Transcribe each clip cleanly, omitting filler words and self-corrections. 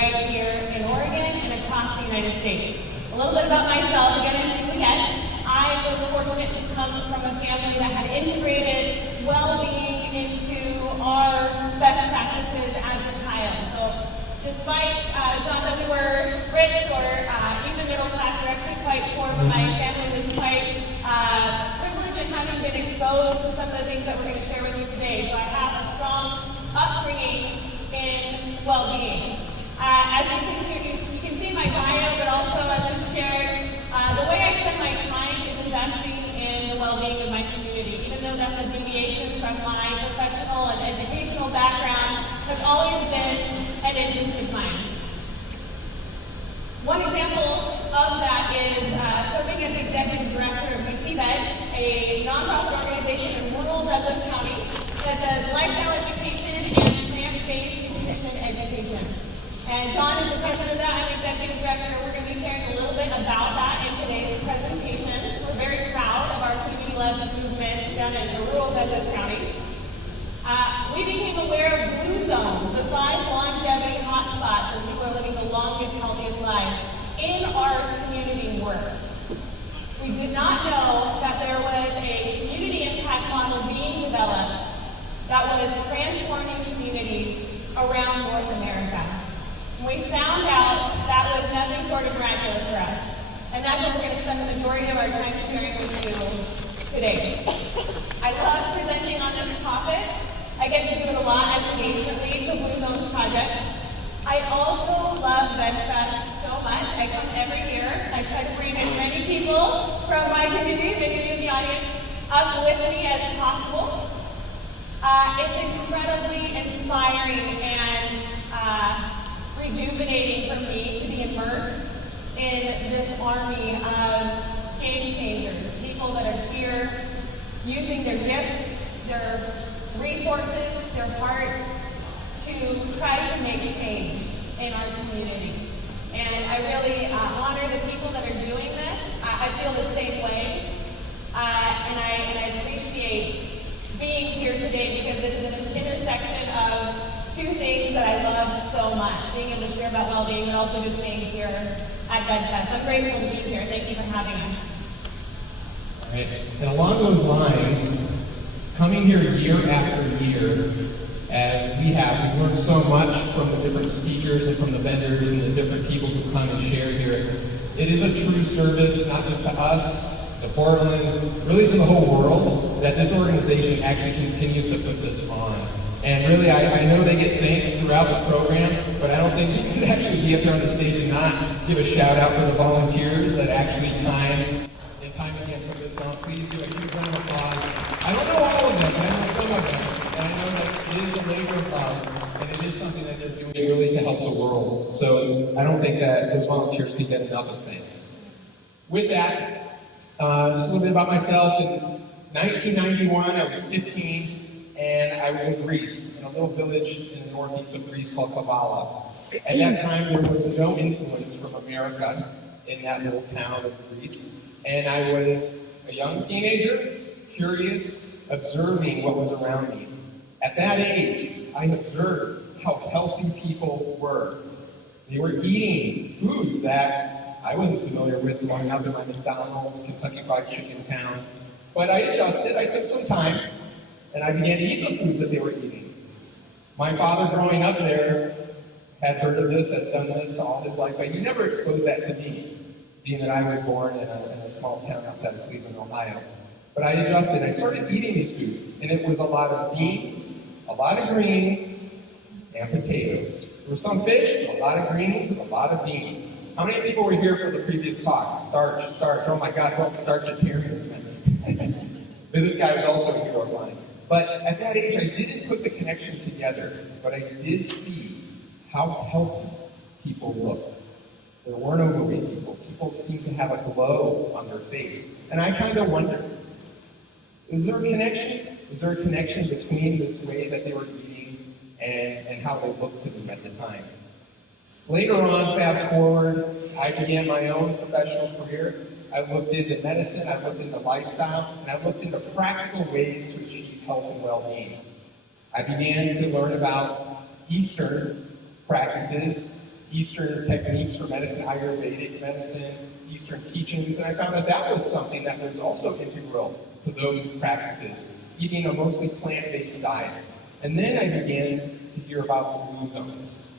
right here in Oregon and across the United States. A little bit about myself, again, I'm Juliette. I was fortunate to come from a family that had integrated well-being into our best practices as a child. So despite not that we were rich or even middle class, we were actually quite poor, but my family was quite privileged in having been exposed to some of the things that we're going to share with you today. So I have a strong upbringing in well-being. As you can see my bio, but also as I shared, the way I spend my time is investing in the well-being of my community. Even though that's a deviation from my professional and educational background, has always been an interest of mine. One example of that is serving as executive director of VegFest, a nonprofit organization in rural Douglas County that does lifestyle education and plant-based nutrition education. And John is the president of that. I'm executive director. We're going to be sharing a little bit about that in today's presentation. We're very proud of our community-led movement down in rural Douglas County. We became aware of blue zones, the 5 longevity hotspots where people are living the longest, healthiest lives in our community work. We did not know that there was a community impact model being developed that was transforming communities around North America. We found out that was nothing short of miraculous for us. And that's what we're going to spend the majority of our time sharing with you today. I love presenting on this topic. I get to do it a lot as engagement lead, the Blue Zones Project. I also love VegFest so much. I come every year. I try to bring as many people from my community, many of you in the audience, up with me as possible. It's incredibly inspiring and rejuvenating for me to be immersed in this army of game changers, people that are here using their gifts, their resources, their hearts to try to make change in our community. And I really honor the people that are doing this. I feel the same way. And I appreciate being here today because it is an intersection of 2 things that I love so much, being able to share about well-being, but also just being here at VegFest. I'm grateful to be here. Thank you for having us. All right. And along those lines, coming here year after year, as we have, we've learned so much from the different speakers and from the vendors and the different people who come and share here. It is a true service, not just to us, to Portland, really to the whole world, that this organization actually continues to put this on. And really, I know they get thanks throughout the program, but I don't think you could actually be up there on the stage and not give a shout out for the volunteers that actually time and time again put this on. Please do a huge round of applause. I don't know all of them, but I know some of them. And I know that it is a labor of love, and it is something that they're doing really to help the world. So I don't think that those volunteers can get enough of thanks. With that, just a little bit about myself. In 1991, I was 15. And I was in Greece, in a little village in the northeast of Greece called Kavala. At that time, there was no influence from America in that little town of Greece. And I was a young teenager, curious, observing what was around me. At that age, I observed how healthy people were. They were eating foods that I wasn't familiar with growing up in my McDonald's, Kentucky Fried Chicken town. But I adjusted, I took some time, and I began to eat the foods that they were eating. My father, growing up there, had heard of this, had done this all his life, but he never exposed that to me, being that I was born in a small town outside of Cleveland, Ohio. But I adjusted. I started eating these foods, and it was a lot of beans, a lot of greens, and potatoes. There was some fish, a lot of greens, a lot of beans. How many people were here for the previous talk? Starch. Oh my gosh, what starchitarians? But this guy was also a hero of mine. But at that age, I didn't put the connection together, but I did see how healthy people looked. There weren't overweight people. People seemed to have a glow on their face. And I kind of wondered, is there a connection? Is there a connection between this way that they were eating and how they looked to them at the time? Later on, fast forward, I began my own professional career. I looked into medicine, I looked into lifestyle, and I looked into practical ways to achieve health and well-being. I began to learn about Eastern practices Eastern techniques for medicine, Ayurvedic medicine, Eastern teachings, and I found that that was something that was also integral to those practices, eating a mostly plant-based diet. And then I began to hear about the blue zones,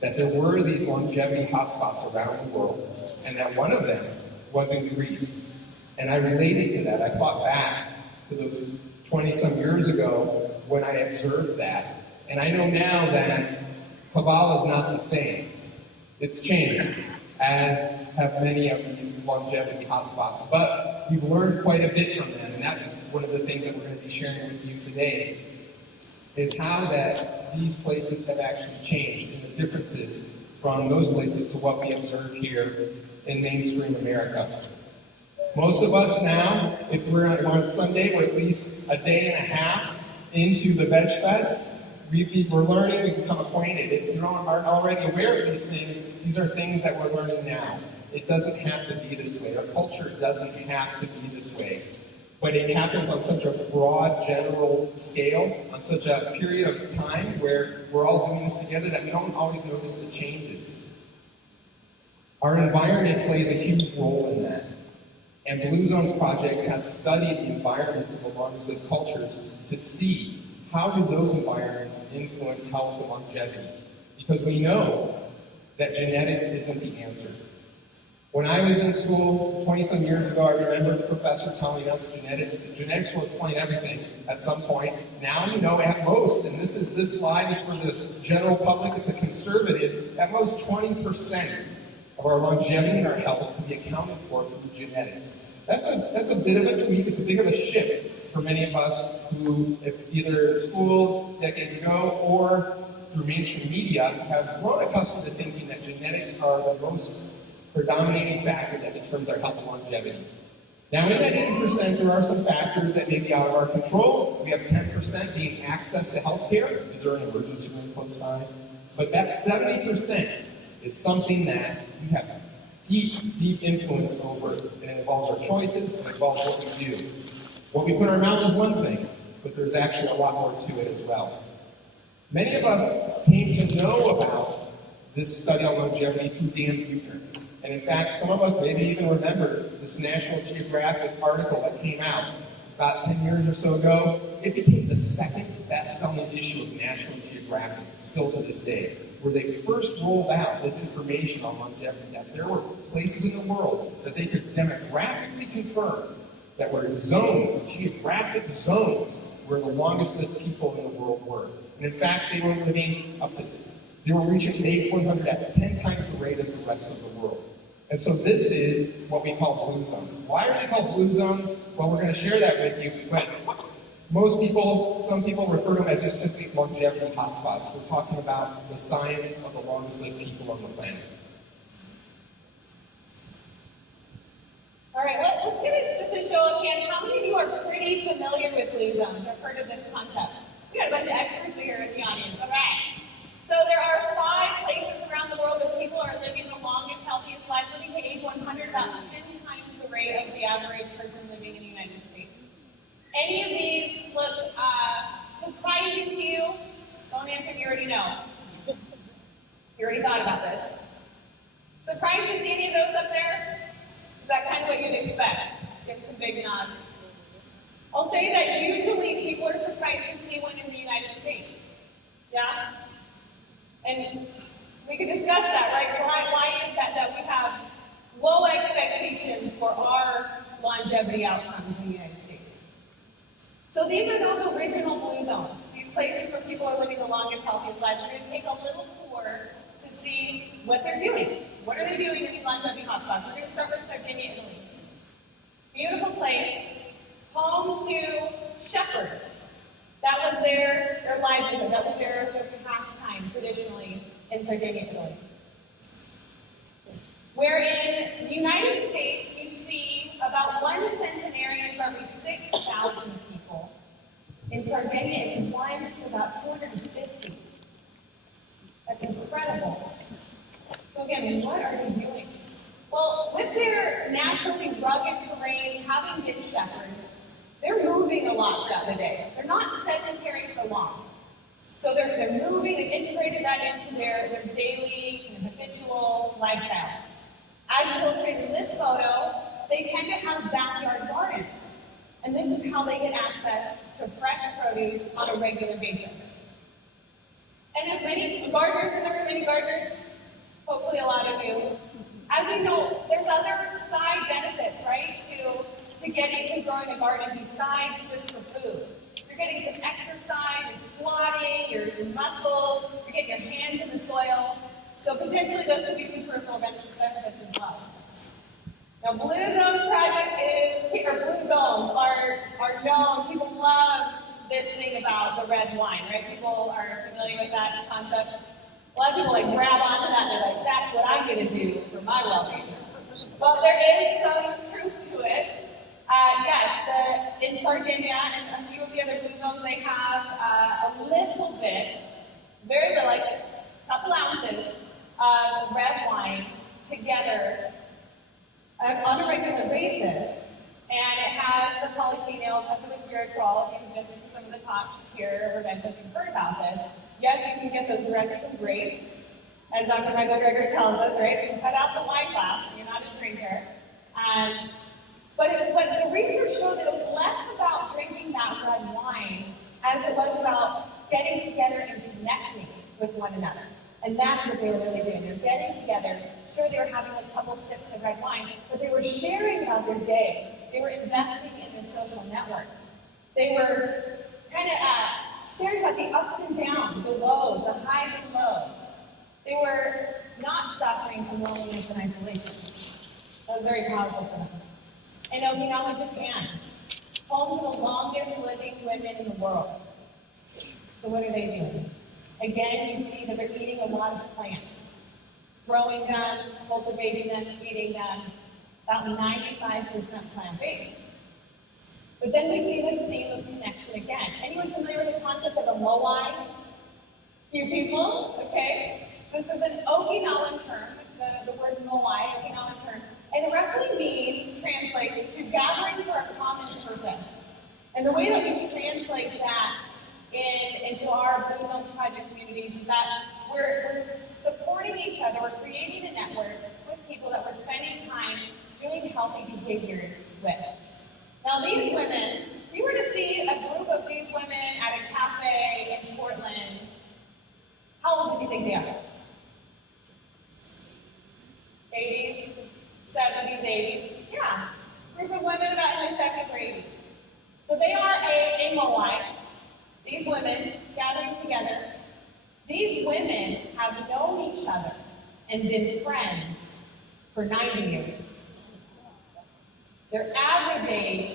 that there were these longevity hotspots around the world, and that one of them was in Greece. And I related to that. I thought back to those 20-some years ago when I observed that. And I know now that Kabbalah is not the same. It's changed, as have many of these longevity hotspots. But we've learned quite a bit from them, and that's one of the things that we're going to be sharing with you today, is how that these places have actually changed and the differences from those places to what we observe here in mainstream America. Most of us now, if we're on Sunday, we're at least a day and a half into the VegFest. We're learning, we become acquainted. If you aren't already aware of these things, these are things that we're learning now. It doesn't have to be this way. Our culture doesn't have to be this way. But it happens on such a broad, general scale, on such a period of time where we're all doing this together that we don't always notice the changes. Our environment plays a huge role in that. And Blue Zones Project has studied the environments of the longest lived cultures to see how do those environments influence health and longevity? Because we know that genetics isn't the answer. When I was in school 20-some years ago, I remember the professor telling us genetics will explain everything at some point. Now we know at most, and this slide is for the general public, it's a conservative, at most 20% of our longevity and our health can be accounted for through genetics. That's a bit of a tweak, it's a bit of a shift for many of us who, if either in school decades ago or through mainstream media, have grown accustomed to thinking that genetics are the most predominating factor that determines our health and longevity. Now, in that 80%, there are some factors that may be out of our control. We have 10% being access to health care. Is there an emergency room close by? But that 70% is something that we have deep influence over. And it involves our choices, and it involves what we do. What we put in our mouth is one thing, but there's actually a lot more to it as well. Many of us came to know about this study on longevity through Dan Buettner. And in fact, some of us maybe even remember this National Geographic article that came out. It's about 10 years or so ago. It became the second best-selling issue of National Geographic, still to this day, where they first rolled out this information on longevity, that there were places in the world that they could demographically confirm that were zones, geographic zones, where the longest lived people in the world were. And in fact, they were reaching age 100 at 10 times the rate as the rest of the world. And so this is what we call blue zones. Why are they called blue zones? Well, we're going to share that with you, but some people refer to them as just simply longevity hotspots. We're talking about the science of the longest lived people on the planet. All right, let's give it just a show of hands. How many of you are pretty familiar with blue zones or heard of this concept? We got a bunch of experts here in the audience. All right. So there are 5 places around the world where people are living the longest, healthiest lives, living to age 100, about 10 times the rate of the average person living in the United States. Any of these look surprising to you? Don't answer if you already know. You already thought about this. Surprised to see any of those up there? Is that kind of what you'd expect? Give some big nods. I'll say that usually people are surprised to see one in the United States. Yeah? And we can discuss that, right? Why is that we have low expectations for our longevity outcomes in the United States? So these are those original blue zones, these places where people are living the longest, healthiest lives. We're going to take a little tour to see what they're doing. What are they doing in these longevity hotspots? We're going to start with Sardinia, Italy. Beautiful place, home to shepherds. That was their livelihood. That was their pastime, traditionally, in Sardinia, Italy. Where in the United States, you see about 1 centenarian for every 6,000 people. In Sardinia, it's 1 to about 250. That's incredible. So again, what are they doing? Well, with their naturally rugged terrain, having been shepherds, they're moving a lot throughout the day. They're not sedentary for long. So So they're moving, they've integrated that into their daily and habitual lifestyle. As illustrated in this photo, they tend to have backyard gardens. And this is how they get access to fresh produce on a regular basis. And if many gardeners in the room, any gardeners, hopefully a lot of you, as we know, there's other side benefits, right, to getting to growing a garden besides just for food. You're getting some exercise, you're squatting, your muscles, you're getting your hands in the soil. So potentially those could be some peripheral benefits as well. Now Blue Zones project is, or Blue Zones are known, people love this thing about the red wine, right? People are familiar with that concept. A lot of people like grab onto that and they're like, that's what I'm going to do for my well-being. Well, there is some truth to it. Yes, in Sardinia and a few of the other Blue Zones, they have a little bit, very little, like a couple ounces of red wine together on a regular basis. And it has the polyphenols, has the resveratrol. You can get into some of the talks here or VegFest, you've heard about this. Yes, you can get those directly from grapes, as Dr. Michael Greger tells us, right? So you can cut out the wine glass, and you're not a drinker. But the research showed that it was less about drinking that red wine as it was about getting together and connecting with one another. And that's what they were really doing. They were getting together. Sure, they were having a couple sips of red wine, but they were sharing about their day. They were investing in their social network. They were kind of sharing about the ups and downs, the lows, the highs and lows. They were not suffering from loneliness and isolation. That was very powerful for them. In Okinawa, Japan, home to the longest living women in the world. So what are they doing? Again, you see that they're eating a lot of plants, growing them, cultivating them, eating them, about 95% plant-based. But then we see this theme of connection again. Anyone familiar with the concept of a moai? Few people, okay? This is an Okinawan term, the word moai, Okinawan term, and it roughly means, translates to gathering for a common purpose. And the way that we translate that into our Blue Zones project communities is that we're supporting each other, we're creating a network with people that we're spending time doing healthy behaviors with. Now these women, if you were to see a group of these women at a cafe in Portland, how old do you think they are? 80s, 70s, 80s? Yeah. Group of women about in their 70s or 80s. So they are a moai. These women gathering together. These women have known each other and been friends for 90 years. Their average age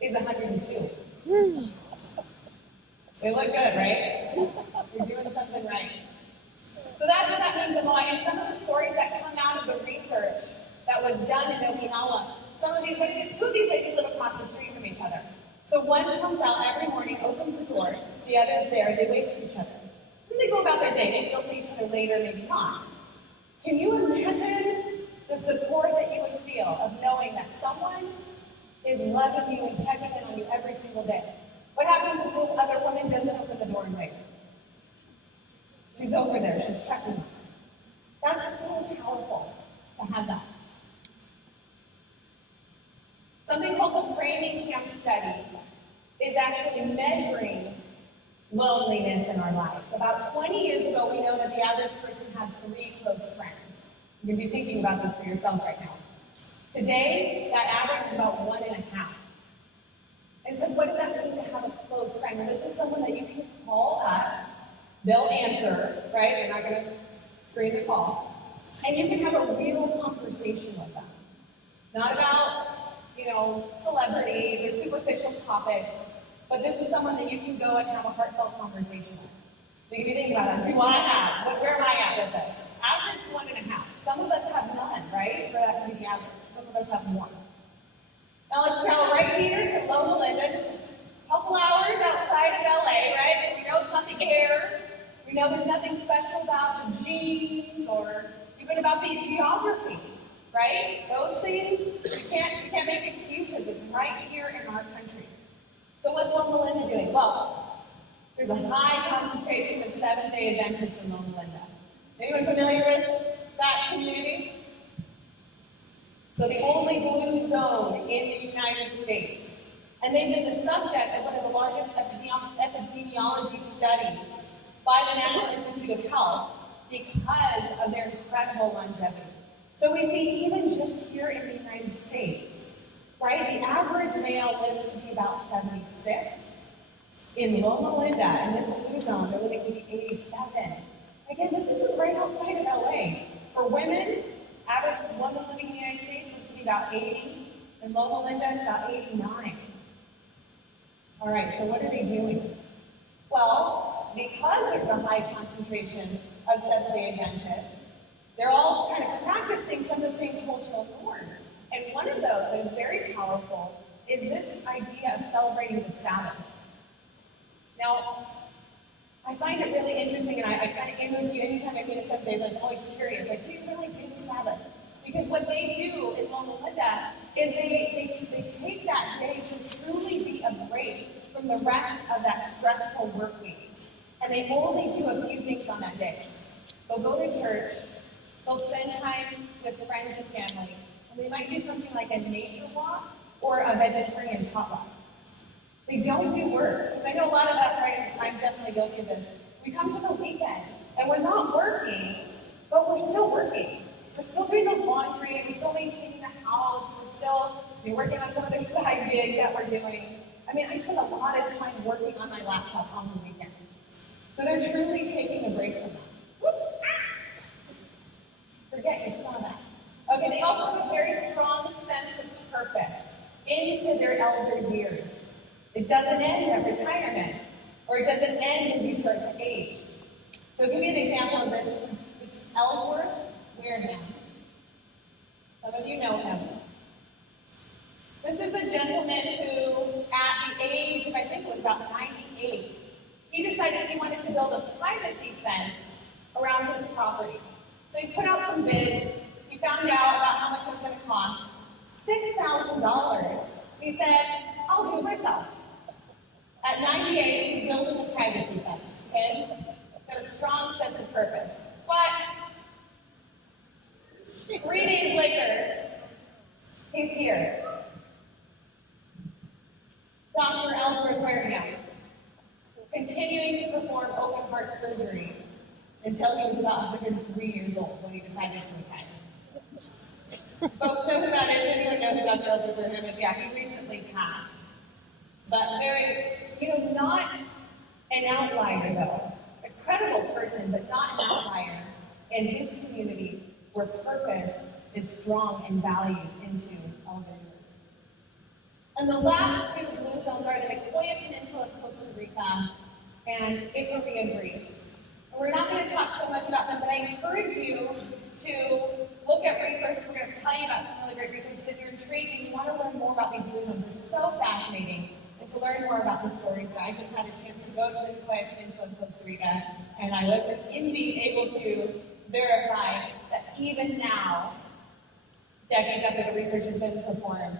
is 102. They look good, right? You're doing something right. So that's what that means in Hawaii. And some of the stories that come out of the research that was done in Okinawa, two of these ladies live across the street from each other. So one comes out every morning, opens the door, the other's there, they wait for each other. Then they go about their day, maybe they'll see each other later, maybe not. Can you imagine the support that you would feel of knowing that someone is loving you and checking in on you every single day? What happens if the other woman doesn't open the door and wait? She's over there, she's checking. That's so powerful to have that. Something called the Framingham study is actually measuring loneliness in our lives. About 20 years ago, we know that the average person has 3 close friends. You can be thinking about this for yourself right now. Today, that average is about 1.5. And so what does that mean to have a close friend? Well, this is someone that you can call up, they'll answer, right? They're not going to screen the call. And you can have a real conversation with them. Not about celebrities or superficial topics, but this is someone that you can go and have a heartfelt conversation with. So you can be thinking about it. Who I have? Where am I at with this? Average 1.5. Some of us have none, right? For that to be the average. Some of us have 1. Now let's travel right here to Loma Linda, just a couple hours outside of LA, right? So we know it's not the air. We know there's nothing special about the genes or even about the geography. Right? Those things, you can't make excuses. It's right here in our country. So what's Loma Linda doing? Well, There's a high concentration of Seventh-day Adventists in Loma Linda. Anyone familiar with that community? So the only blue zone in the United States. And they've been the subject of one of the largest epidemiology studies by the National Institute of Health because of their incredible longevity. So we see even just here in the United States, right, the average male lives to be about 76. In Loma Linda, in this blue zone, they're living to be 87. Again, this is just right outside of LA. For women, average woman living in the United States lives to be about 80. In Loma Linda, it's about 89. All right, so what are they doing? Well, because there's a high concentration of Seventh-day Adventists, they're all kind of practicing some of the same cultural norms. And one of those that is very powerful is this idea of celebrating the Sabbath. Now, I find it really interesting, and I kind of interview anytime I meet a Seventh-day Adventist, I'm always curious, like, do you really do the Sabbath? Because what they do in Loma Linda is they take that day to truly be a break from the rest of that stressful work week. And they only do a few things on that day. They'll go to church, they'll spend time with friends and family, and they might do something like a nature walk or a vegetarian potluck. They don't do work, because I know a lot of us, right, I'm definitely guilty of this. We come to the weekend, and we're not working, but we're still working. We're still doing the laundry, we're still maintaining the house, we're still working on some other side gig that we're doing. I mean, I spend a lot of time working on my laptop on the weekends. So they're truly taking a break from that. Whoop. Forget you saw that. Okay, they also have a very strong sense of purpose into their elder years. It doesn't end at retirement, or it doesn't end as you start to age. So I'll give you an example of this. This is Ellsworth Wareham. Some of you know him. This is a gentleman who, at the age of, I think it was about 98, he decided he wanted to build a privacy fence around his property. So he put out some bids. He found out about how much it was going to cost. $6,000. He said, I'll do it myself. At 98, he's building a privacy fence. Okay? Got a strong sense of purpose. But 3 days later, he's here. Dr. Ellsworth Wareham, continuing to perform open heart surgery until he was about 103 years old when he decided to retire. Folks know who that is? Anyone know who Dr. Ellsworth Wareham is? Yeah, he recently passed. But very, not an outlier though. A credible person, but not an outlier in his community where purpose is strong and valued into elder years. And the last two blue zones are the Nicoya Peninsula of Costa Rica and Icaria, Greece. And we're not going to talk so much about them, but I encourage you to look at resources. We're going to tell you about some really great resources. If you're intrigued and you want to learn more about these blue zones, they're so fascinating. And to learn more about the stories, I just had a chance to go to the Nicoya Peninsula of Costa Rica, and I was indeed able to verify that even now, decades after the research has been performed,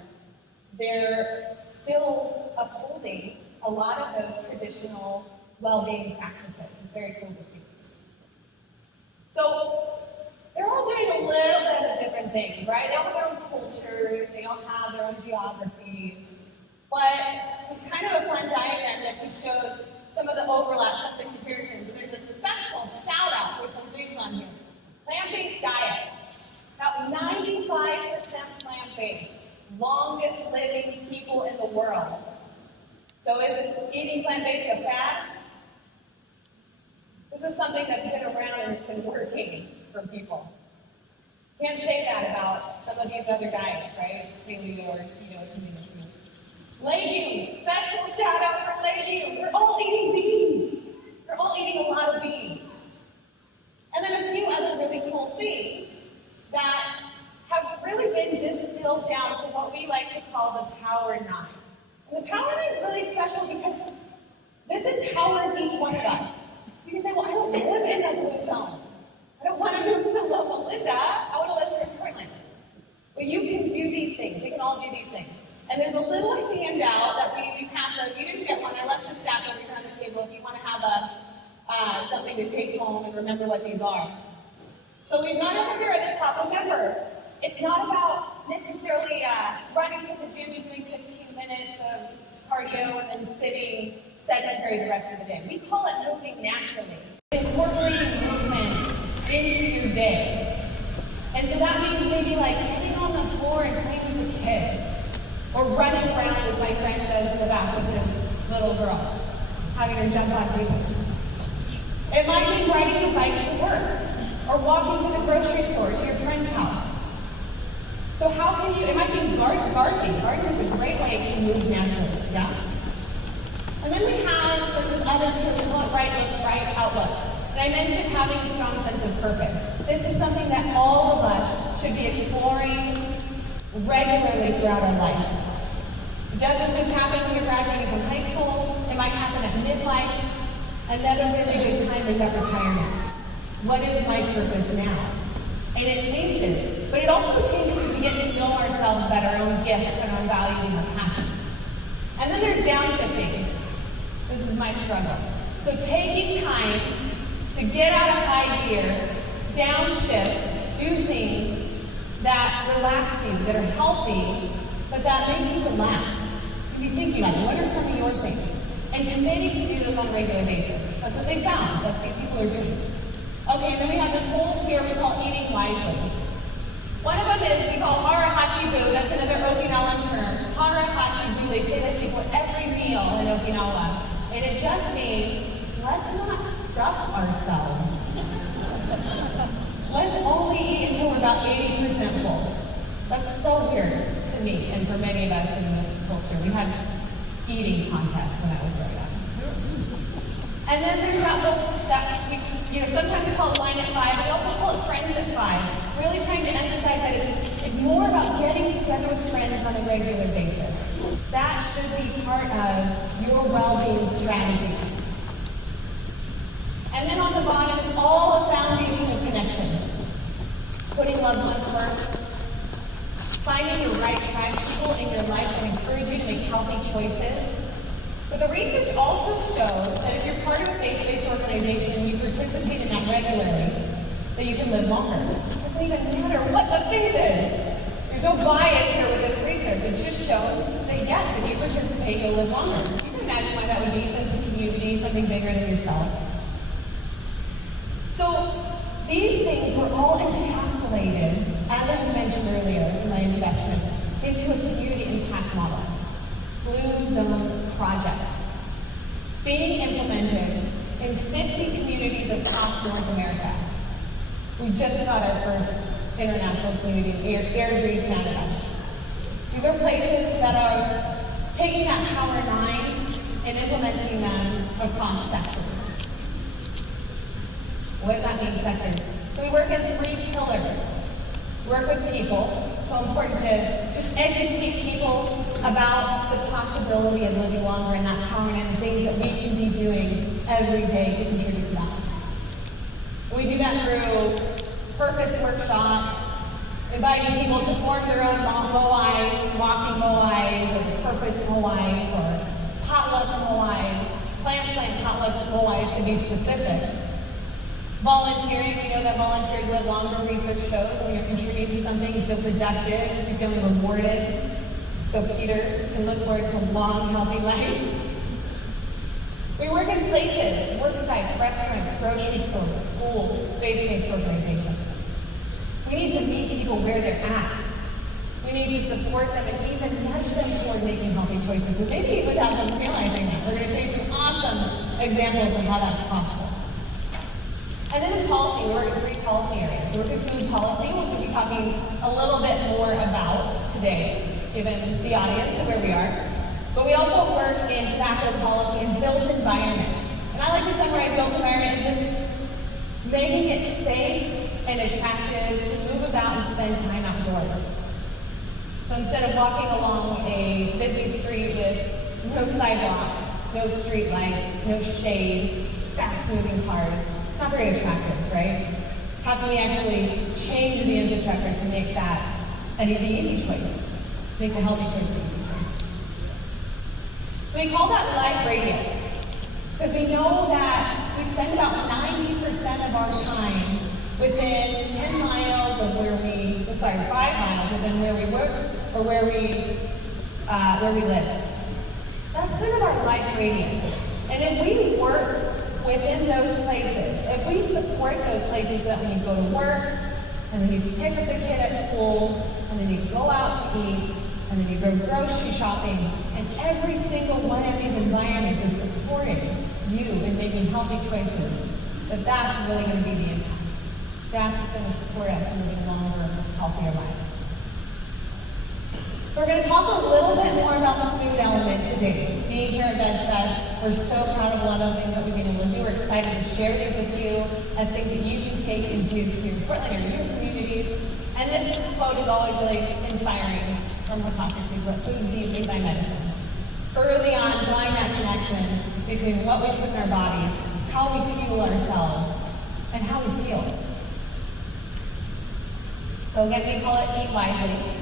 they're still upholding a lot of those traditional well-being practices. It's very cool to see. So they're all doing a little bit of different things, right? They all have their own cultures, they all have their own geographies. But it's kind of a fun diagram that just shows some of the overlaps, some of the comparisons. There's a special shout out for some things on here. Plant-based diet. About 95% plant-based. Longest living people in the world. So is eating plant-based a fad? This is something that's been around and it's been working for people. Can't say that about some of these other diets, right? Paleo or keto community. Legumes. Special shout out for legumes. They're all eating beans. They're all eating a lot of beans. And then a few other really cool things that have really been distilled down to what we like to call the Power 9. And the Power 9 is really special because this empowers each one of us. You can say, well, I don't live in a blue zone. I don't want to move to Loma Linda. I want to live here in Portland. But you can do these things. We can all do these things. And there's a little handout that we pass out. If you didn't get one, I left a stack over here on the table if you want to have something to take home and remember what these are. So we've got over here at the top, remember, it's not about necessarily running to the gym and doing 15 minutes of cardio and then sitting sedentary the rest of the day. We call it moving naturally. Incorporating movement into your day. And so that means maybe like getting on the floor and playing with the kids. Or running around as my friend does in the back with his little girl, having her jump on tables. It might be riding your bike to work, or walking to the grocery store, to your friend's house. So how can you, it might be gardening. Gardening is a great way to move naturally, yeah? And then we have sort of this other term, we call it right outlook. And I mentioned having a strong sense of purpose. This is something that all of us should be exploring regularly throughout our life. It doesn't just happen when you're graduating from high school, it might happen at midlife. Another really good time is at retirement. What is my purpose now? And it changes. But it also changes as we get to know ourselves better, our own gifts and our values and our passions. And then there's downshifting. This is my struggle. So taking time to get out of high gear, downshift, do things that relax you, that are healthy, but that make you relax. You be thinking about it. What are some of your things? And committing to do those on a regular basis. That's what they found. That's what these people are doing. Okay, and then we have this whole tier we call eating wisely. One of them is we call hara hachibu. That's another Okinawan term. Hara hachibu. They say this before every meal in Okinawa. And it just means, let's not stuff ourselves. Let's only eat until we're about 80% full. That's so weird to me and for many of us in this culture. We had eating contests when I was growing up. And then there's that sometimes we call it wine at 5, but we also call it friends at 5. Really trying to emphasize that it's more about getting together with friends on a regular basis. That should be part of your well-being strategy. And then on the bottom is all a foundation of connection. Putting loved ones first. Finding your right tribe people in your life that encourage you to make healthy choices. But the research also shows that if you're part of a faith-based organization and you participate in that regularly, that you can live longer. It doesn't even matter what the faith is. There's no bias here with this research. It just shows that yes, if you participate, you'll live longer. You can imagine why that would be, sense of community, something bigger than yourself. So these things were all encapsulated, as I mentioned earlier in my introduction, into a community impact model. Blue Zone Project, being implemented in 50 communities across North America. We just got our first international community in Airdrie, Canada. These are places that are taking that Power 9 and implementing them across sectors. What does that mean, sectors? So we work in 3 pillars. Work with people. So important to just educate people about the possibility of living longer and that power and the things that we can be doing every day to contribute to that. We do that through purpose workshops, inviting people to form their own moais, walking moais, or purpose moais, or potluck moais, plant slam potlucks moais to be specific. Volunteering, we know that volunteers live longer. Research shows when you're contributing to something, you feel productive, you're feeling rewarded. So Peter can look forward to a long, healthy life. We work in places, work sites, restaurants, grocery stores, schools, faith-based organizations. We need to meet people where they're at. We need to support them and even nudge them toward making healthy choices, and maybe without them realizing that. We're going to show you some awesome examples of how that's possible. And then in policy, we work in 3 policy areas. We work in food policy, which we'll be talking a little bit more about today, given the audience and where we are. But we also work in tobacco policy and built environment. And I like to summarize built environment as just making it safe and attractive to move about and spend time outdoors. So instead of walking along a busy street with no sidewalk, no street lights, no shade, fast-moving cars, it's not very attractive, right? How can we actually change the infrastructure to make that an easy choice? Make the healthy choice an easy choice? So we call that life radius, because we know that we spend about 90% of our time within 10 miles of 5 miles within where we work or where we live. That's kind of our life radius. And if we work within those places, if we support those places, that when you go to work, and then you pick up the kid at school, and then you go out to eat, and then you go grocery shopping, and every single one of these environments is supporting you in making healthy choices, that's really going to be the impact. That's what's going to support us in living longer, healthier lives. So we're going to talk a little bit more about the food element today. Being here at VegFest, we're so proud of a lot of the things that we've been able to do. We're excited to share these with you as things that you can take into your Portland or your communities. And this quote is always really inspiring from Hippocrates, what food is eaten by medicine. Early on, drawing that connection between what we put in our bodies, how we fuel ourselves, and how we feel. So again, we call it Eat Wisely.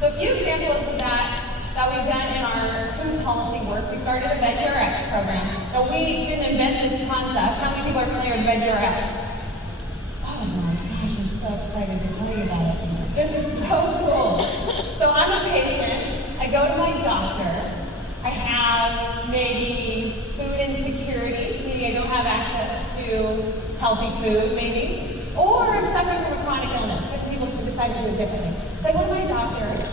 So a few examples of that we've done in our food policy work. We started a VegRx program. Now we didn't invent this concept. How many people are familiar with VegRx? Oh my gosh, I'm so excited to tell you about it. This is so cool. So I'm a patient. I go to my doctor. I have maybe food insecurity. Maybe I don't have access to healthy food, maybe. Or I'm suffering from a chronic illness. Different people can decide to do it differently. So I go to my doctor,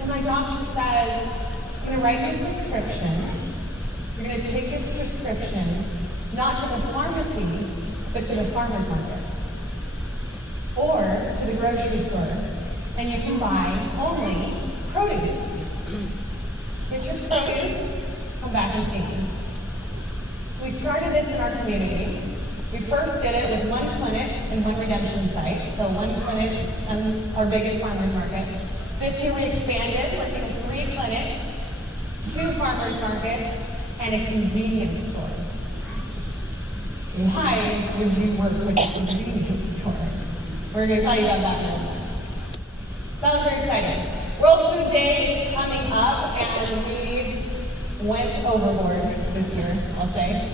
and my doctor says, I'm going to write you a prescription. You're going to take this prescription, not to the pharmacy, but to the farmer's market. Or to the grocery store, and you can buy only produce. Get your produce, come back and see me. So we started this in our community. We first did it with one clinic and one redemption site. So one clinic and our biggest farmer's market. This year we expanded, went to 3 clinics, 2 farmer's markets, and a convenience store. Why would you work with a convenience store? We're going to tell you about that in a minute. That was very exciting. World Food Day is coming up, and we went overboard this year, I'll say.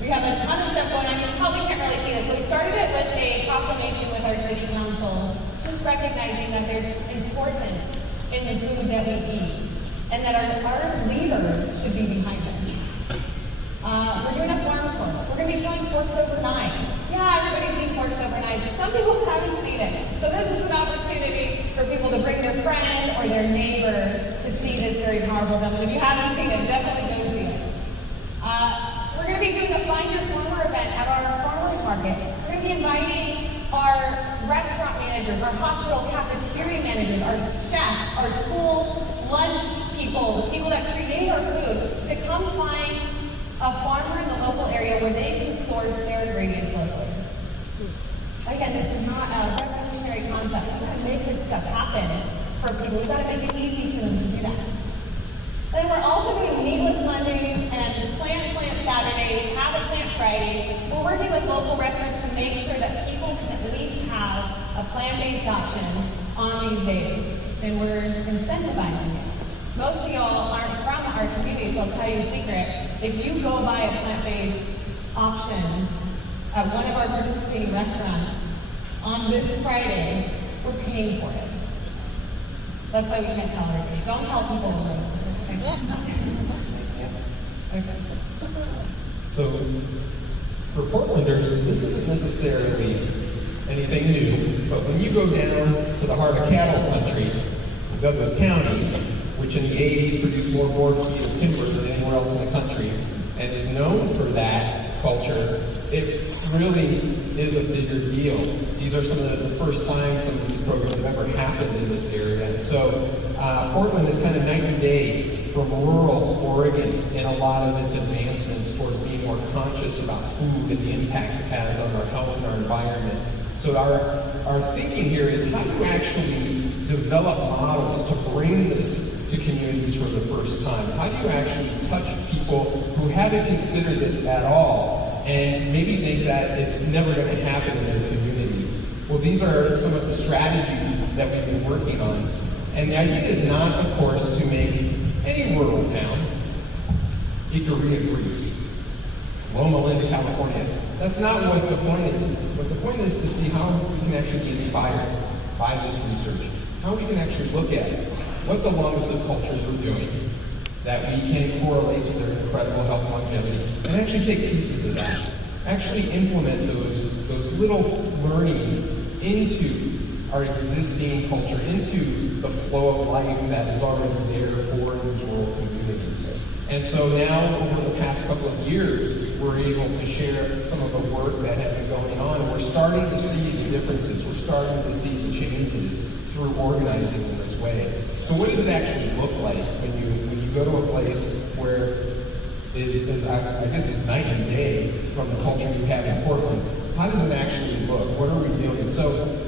We have a ton of stuff going on. You probably can't really see this, but we started it with a proclamation with our city council, just recognizing that there's importance in the food that we eat, and that our leaders should be behind it. We're doing a farm tour. We're going to be showing forks over knives. Yeah, everybody's seen forks over knives, but some people haven't seen it. So this is an opportunity for people to bring their friend or their neighbor to see this very powerful film. And if you haven't seen it, definitely go see it. We're going to be doing a Find Your Farmer event at our farmers market. We're going to be inviting our restaurant managers, our hospital cafeteria managers, our chefs, our school lunch people, the people that create our food, to come find a farmer in the local area where they can source their ingredients locally. Again, this is not a revolutionary concept. We've got to make this stuff happen for people. We've got to make it easy for them to do that. Then we're also doing Meatless Mondays and Plant Saturdays, Have a Plant Friday. We're working with local restaurants to make sure that people can at least have a plant-based option on these days. And we're incentivizing it. Most of y'all aren't from our community, so I'll tell you a secret. If you go buy a plant-based option at one of our participating restaurants on this Friday, we're paying for it. That's why we can't tell everybody. Don't tell people the rest. Okay. So, for Portlanders, this isn't necessarily anything new, but when you go down to the heart of cattle country, Douglas County, which in the 80s produced more board feet of timber than anywhere else in the country, and is known for that culture, it really is a bigger deal. These are some of the first times some of these programs have ever happened in this area. And so Portland is kind of night and day from rural Oregon in a lot of its advancements towards being more conscious about food and the impacts it has on our health and our environment. So our thinking here is, how do you actually develop models to bring this to communities for the first time? How do you actually touch people who haven't considered this at all and maybe think that it's never going to happen in their community? Well, these are some of the strategies that we've been working on. And the idea is not, of course, to make any rural town Ikaria, Greece, Loma Linda, California. That's not what the point is. But the point is to see how we can actually be inspired by this research, how we can actually look at what the longest-lived cultures are doing, that we can correlate to their incredible health longevity, and actually take pieces of that, actually implement those little learnings into our existing culture, into the flow of life that is already there for these rural communities. And so now, over the past couple of years, we're able to share some of the work that has been going on, and we're starting to see the differences, we're starting to see the changes through organizing in this way. So what does it actually look like when you go to a place where I guess it's night and day from the culture you have in Portland? How does it actually look? What are we doing? So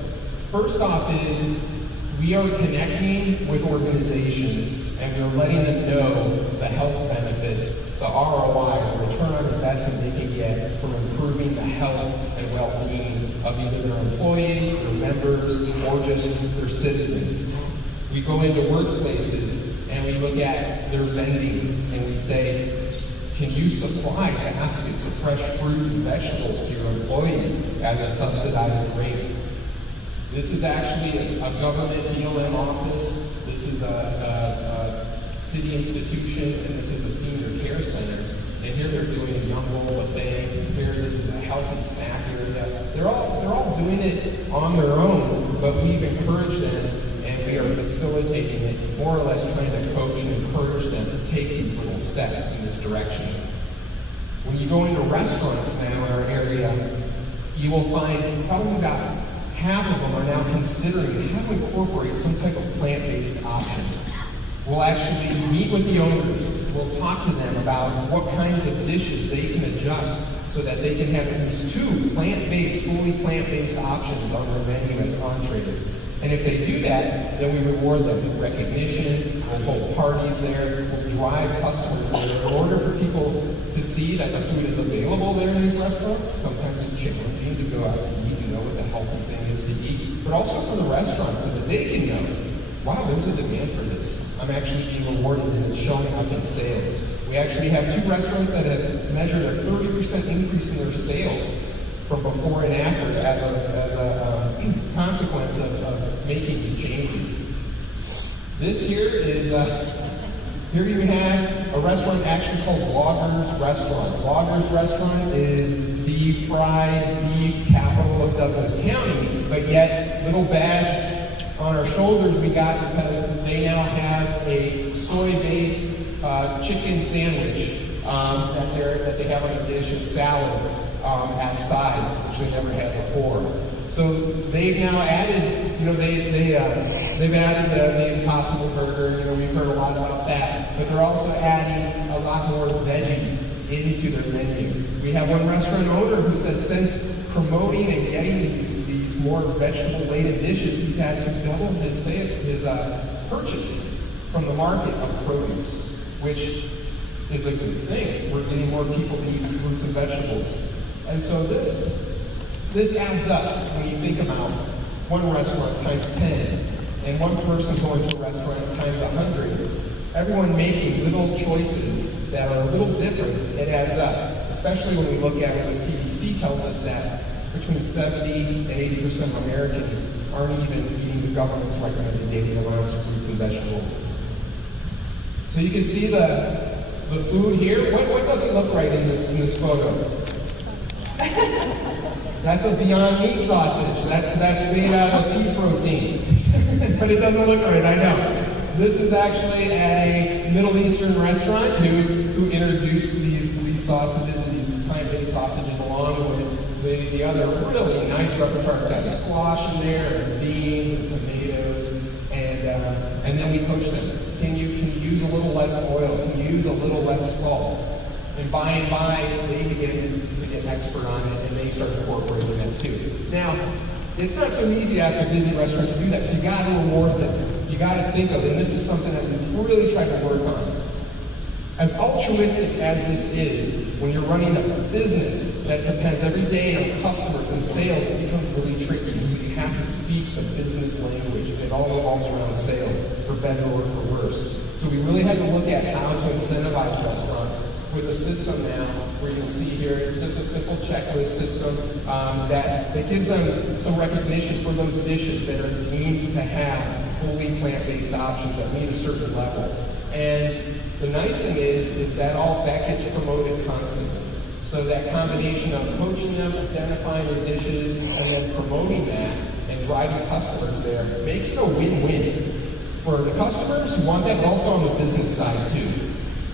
first off is we are connecting with organizations and we're letting them know the health benefits, the ROI, the return on investment they can get from improving the health and well-being of either their employees, their members, or just their citizens. We go into workplaces and we look at their vending and we say, can you supply baskets of fresh fruit and vegetables to your employees at a subsidized rate? This is actually a government BLM office. This is a city institution, and this is a senior care center. And here they're doing a young bowl buffet. Here, this is a healthy snack area. They're all doing it on their own, but we've encouraged them, and we are facilitating it, more or less trying to coach and encourage them to take these little steps in this direction. When you go into restaurants now in our area, you will find probably about half of them are now considering how to incorporate some type of plant-based option. We'll actually meet with the owners. We'll talk to them about what kinds of dishes they can adjust so that they can have at least 2 fully plant-based options on their menu as entrees. And if they do that, then we reward them with recognition, we'll hold parties there, we'll drive customers there in order for people to see that the food is available there in these restaurants. Sometimes it's challenging to go out to eat and know what the healthy thing is to eat, but also for the restaurants so that they can know, wow, there's a demand for this. I'm actually being rewarded and it's showing up in sales. We actually have 2 restaurants that have measured a 30% increase in their sales from before and after as a consequence of making these changes. This here is, here you have a restaurant actually called Loggers Restaurant. Loggers Restaurant is the fried beef capital of Douglas County, but yet little badge on our shoulders we got because they now have a soy-based chicken sandwich that they have on the dish and salads as sides, which they never had before. So they've now added, they've added the Impossible Burger. We've heard a lot about that, but they're also adding a lot more veggies into their menu. We have one restaurant owner who said since promoting and getting these more vegetable-laden dishes, he's had to double his purchasing from the market of produce, which is a good thing. We're getting more people to eat fruits and vegetables. And so this adds up when you think about one restaurant times 10 and one person going to a restaurant times 100. Everyone making little choices that are a little different, it adds up, especially when we look at what the CDC tells us that between 70 and 80% of Americans aren't even eating the government's recommended daily allowance of fruits and vegetables. So you can see the food here. What doesn't look right in this photo? That's a Beyond Meat sausage. That's made out of pea protein. But it doesn't look right, I know. This is actually at a Middle Eastern restaurant who introduced these sausages, these plant-based sausages, along with the other really nice repertoire. We've got squash in there, and beans, and tomatoes, and then we coach them. Can you use a little less oil? Can you use a little less salt? And by and by, they begin to get expert on it, and they start incorporating that too. Now, it's not so easy to ask a busy restaurant to do that, so you got to reward them. You got to think of it, and this is something that we've really tried to work on. As altruistic as this is, when you're running a business that depends every day on customers and sales, it becomes really tricky. So you have to speak the business language. It all revolves around sales, for better or for worse. So we really had to look at how to incentivize restaurants with a system now where you'll see here, it's just a simple checklist system that gives them some recognition for those dishes that are deemed to have fully plant-based options that meet a certain level. And the nice thing is that all that gets promoted constantly. So that combination of coaching them, identifying their dishes, and then promoting that and driving customers there makes it a win-win for the customers who want that, but also on the business side too.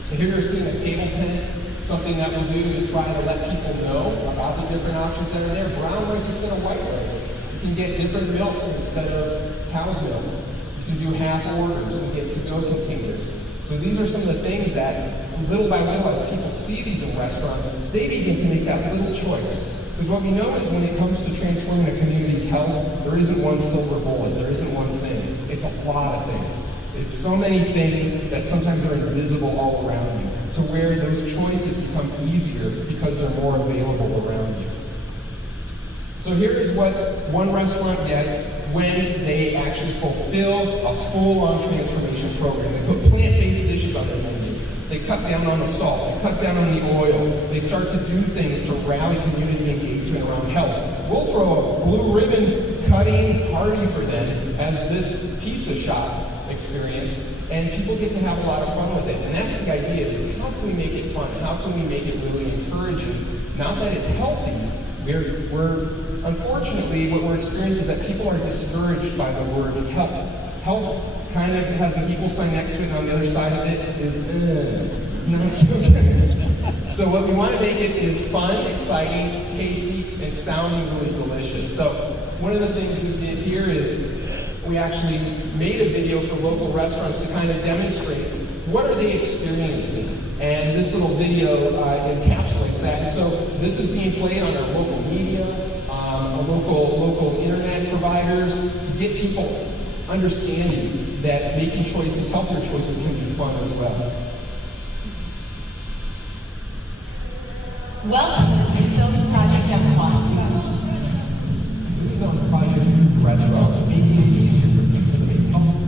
So here you're seeing a table tent, something that we'll do to try to let people know about the different options that are there. Brown rice instead of white rice. You can get different milks instead of cow's milk. You can do half orders and get to-go containers. So these are some of the things that, little by little, as people see these in restaurants, they begin to make that little choice. Because what we know is when it comes to transforming a community's health, there isn't one silver bullet, there isn't one thing. It's a lot of things. It's so many things that sometimes are invisible all around you, to where those choices become easier because they're more available around you. So here is what one restaurant gets when they actually fulfill a full-on transformation program. They put plant-based dishes on their menu. They cut down on the salt. They cut down on the oil. They start to do things to rally community engagement around health. We'll throw a blue ribbon cutting party for them as this pizza shop experience, and people get to have a lot of fun with it. And that's the idea, is how can we make it fun? How can we make it really encouraging? Not that it's healthy. We're unfortunately, what we're experiencing is that people are discouraged by the word health. Health kind of has an equal sign next to it, and on the other side of it is not so good. So what we want to make it is fun, exciting, tasty, and sounding really delicious. So one of the things we did here is we actually made a video for local restaurants to kind of demonstrate what are they experiencing. And this little video encapsulates that. So this is being played on our local media, local internet providers, to get people understanding that making choices, healthier choices, can be fun as well. Welcome to Blue Zone's Project F1. Blue Zone's Project Restaurant, making it easier for people to make healthy.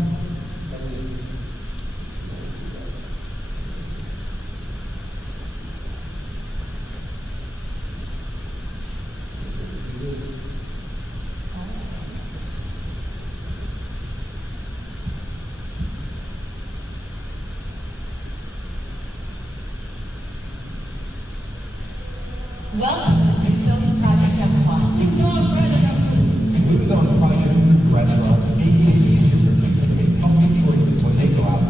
Welcome to Blue Zone's Project F1. Blue Zone's Project Restaurant, making it easier for people to make healthy choices when they go out.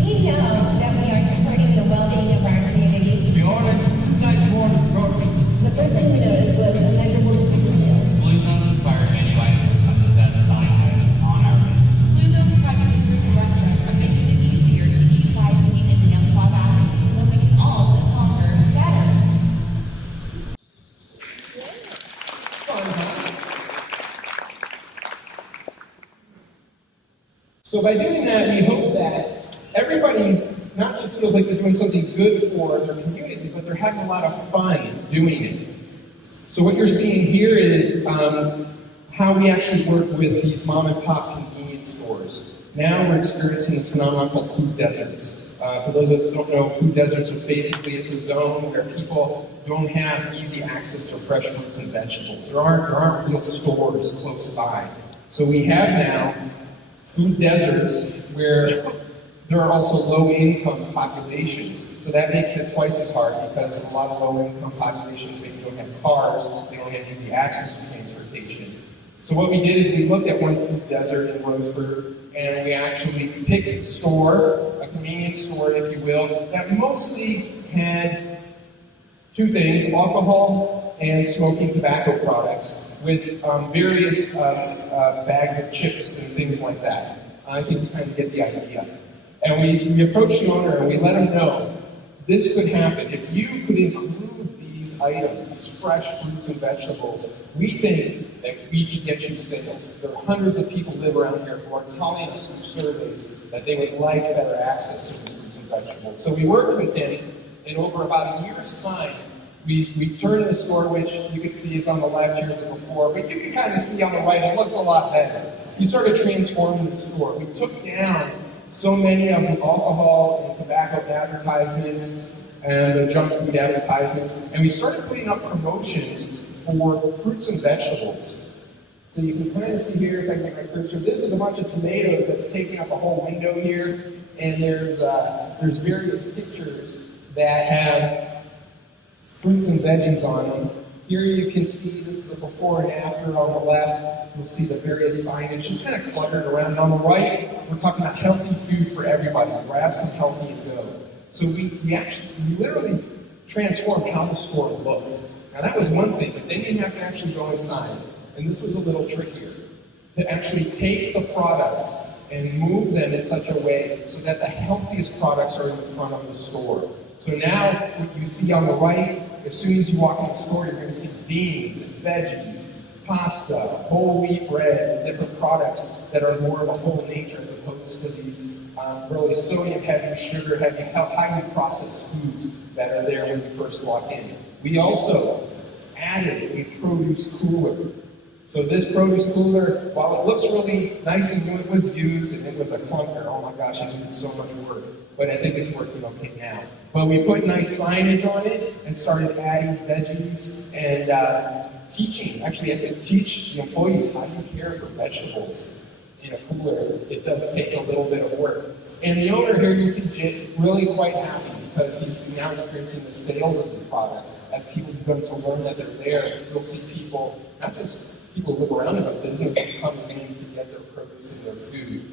We know that we are supporting the well-being of our community. We ordered 2 nice water products. The first thing we noticed was a measurable increase in sales. Blue Zone inspired menu items with some of the best selling items on our menu. Blue Zone's Project Improved restaurants are making it easier to eat wisely and young while active, so that we can all live longer and better. So by doing that, we hope that everybody not just feels like they're doing something good for their community, but they're having a lot of fun doing it. So what you're seeing here is how we actually work with these mom and pop convenience stores. Now we're experiencing this phenomenon called food deserts. For those of us who don't know, food deserts are basically, it's a zone where people don't have easy access to fresh fruits and vegetables. There aren't real stores close by. So we have now food deserts where there are also low-income populations. So that makes it twice as hard, because a lot of low-income populations maybe don't have cars, they don't have easy access to transportation. So what we did is we looked at one food desert in Roseburg, and we actually picked a store, a convenience store, if you will, that mostly had 2 things: alcohol and smoking tobacco products, with various bags of chips and things like that. I think you kind of get the idea. And we approached the owner and we let him know this could happen. If you could include these items, these fresh fruits and vegetables, we think that we could get you sales. There are hundreds of people live around here who are telling us through surveys that they would like better access to these fruits and vegetables. So we worked with him, and over about a year's time, we turned the store, which you can see it's on the left here as before, but you can kind of see on the right, it looks a lot better. We started transforming the store. We took down so many of the alcohol and tobacco advertisements and the junk food advertisements, and we started putting up promotions for fruits and vegetables. So you can kind of see here, if I can get my cursor, this is a bunch of tomatoes that's taking up a whole window here, and there's various pictures that have fruits and veggies on them. Here you can see, this is the before and after on the left. You'll see the various signage just kind of cluttered around. And on the right, we're talking about healthy food for everybody. Grab some healthy and go. So we literally transformed how the store looked. Now that was one thing, but then you have to actually go inside. And this was a little trickier. To actually take the products and move them in such a way so that the healthiest products are in the front of the store. So now, what you see on the right, as soon as you walk in the store, you're going to see beans and veggies, pasta, whole wheat bread, and different products that are more of a whole nature as opposed to these really sodium-heavy, sugar-heavy, highly processed foods that are there when you first walk in. We also added a produce cooler. So this produce cooler, while it looks really nice and new, it was used and it was a clunker. Oh my gosh, it needed so much work. But I think it's working okay now. But we put nice signage on it and started adding veggies and teaching. Actually, I could teach the employees how you care for vegetables in a cooler. It does take a little bit of work. And the owner here, you see Jay, really quite happy because he's now experiencing the sales of these products. As people begin to learn that they're there, you'll see people, not just people who live around it, but businesses coming in to get their produce and their food.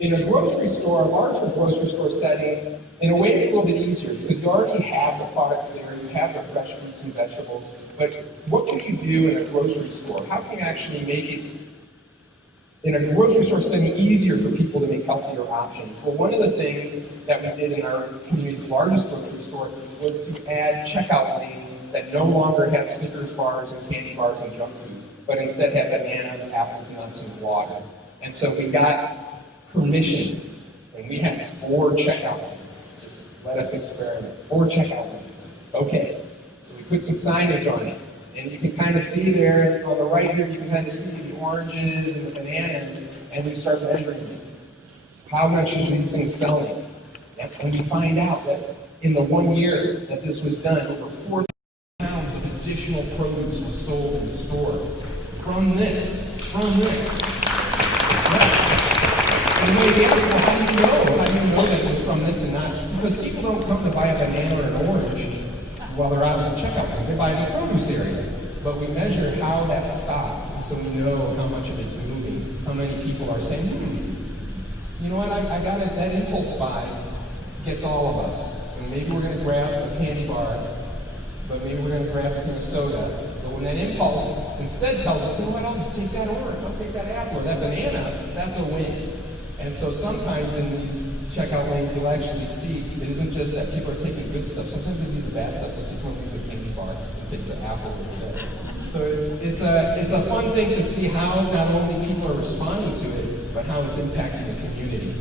In a grocery store, a larger grocery store setting, in a way it's a little bit easier because you already have the products there, you have the fresh fruits and vegetables, but what can you do in a grocery store? How can you actually make it, in a grocery store setting, easier for people to make healthier options? Well, one of the things that we did in our community's largest grocery store was to add checkout lanes that no longer had Snickers bars and candy bars and junk food, but instead had bananas, apples, nuts, and water. And so we got permission, and we had 4 checkout lanes. Just let us experiment. 4 checkout lanes. Okay, so we put some signage on it, and you can kind of see there on the right here, you can kind of see the oranges and the bananas, and we start measuring them. How much is these things selling? And we find out that in the 1 year that this was done, over 4 pounds of additional produce was sold in the store from this. Yeah. And when you ask, well, how do you know? How do you know that it's from this and not? Because people don't come to buy a banana or an orange while they're out in the checkout line. They buy it in the produce area. But we measure how that's stocked, and so we know how much of it's moving, how many people are saying, you know what, I got it, that impulse buy gets all of us. And maybe we're going to grab a candy bar, but maybe we're going to grab a can of soda. But when that impulse instead tells us, you know what, I'll take that orange, I'll take that apple, or that banana, that's a win. And so sometimes in these checkout lanes, you'll actually see it isn't just that people are taking good stuff. Sometimes they do the bad stuff. You'll see someone use a candy bar and takes an apple instead. So it's a fun thing to see how not only people are responding to it, but how it's impacting the community.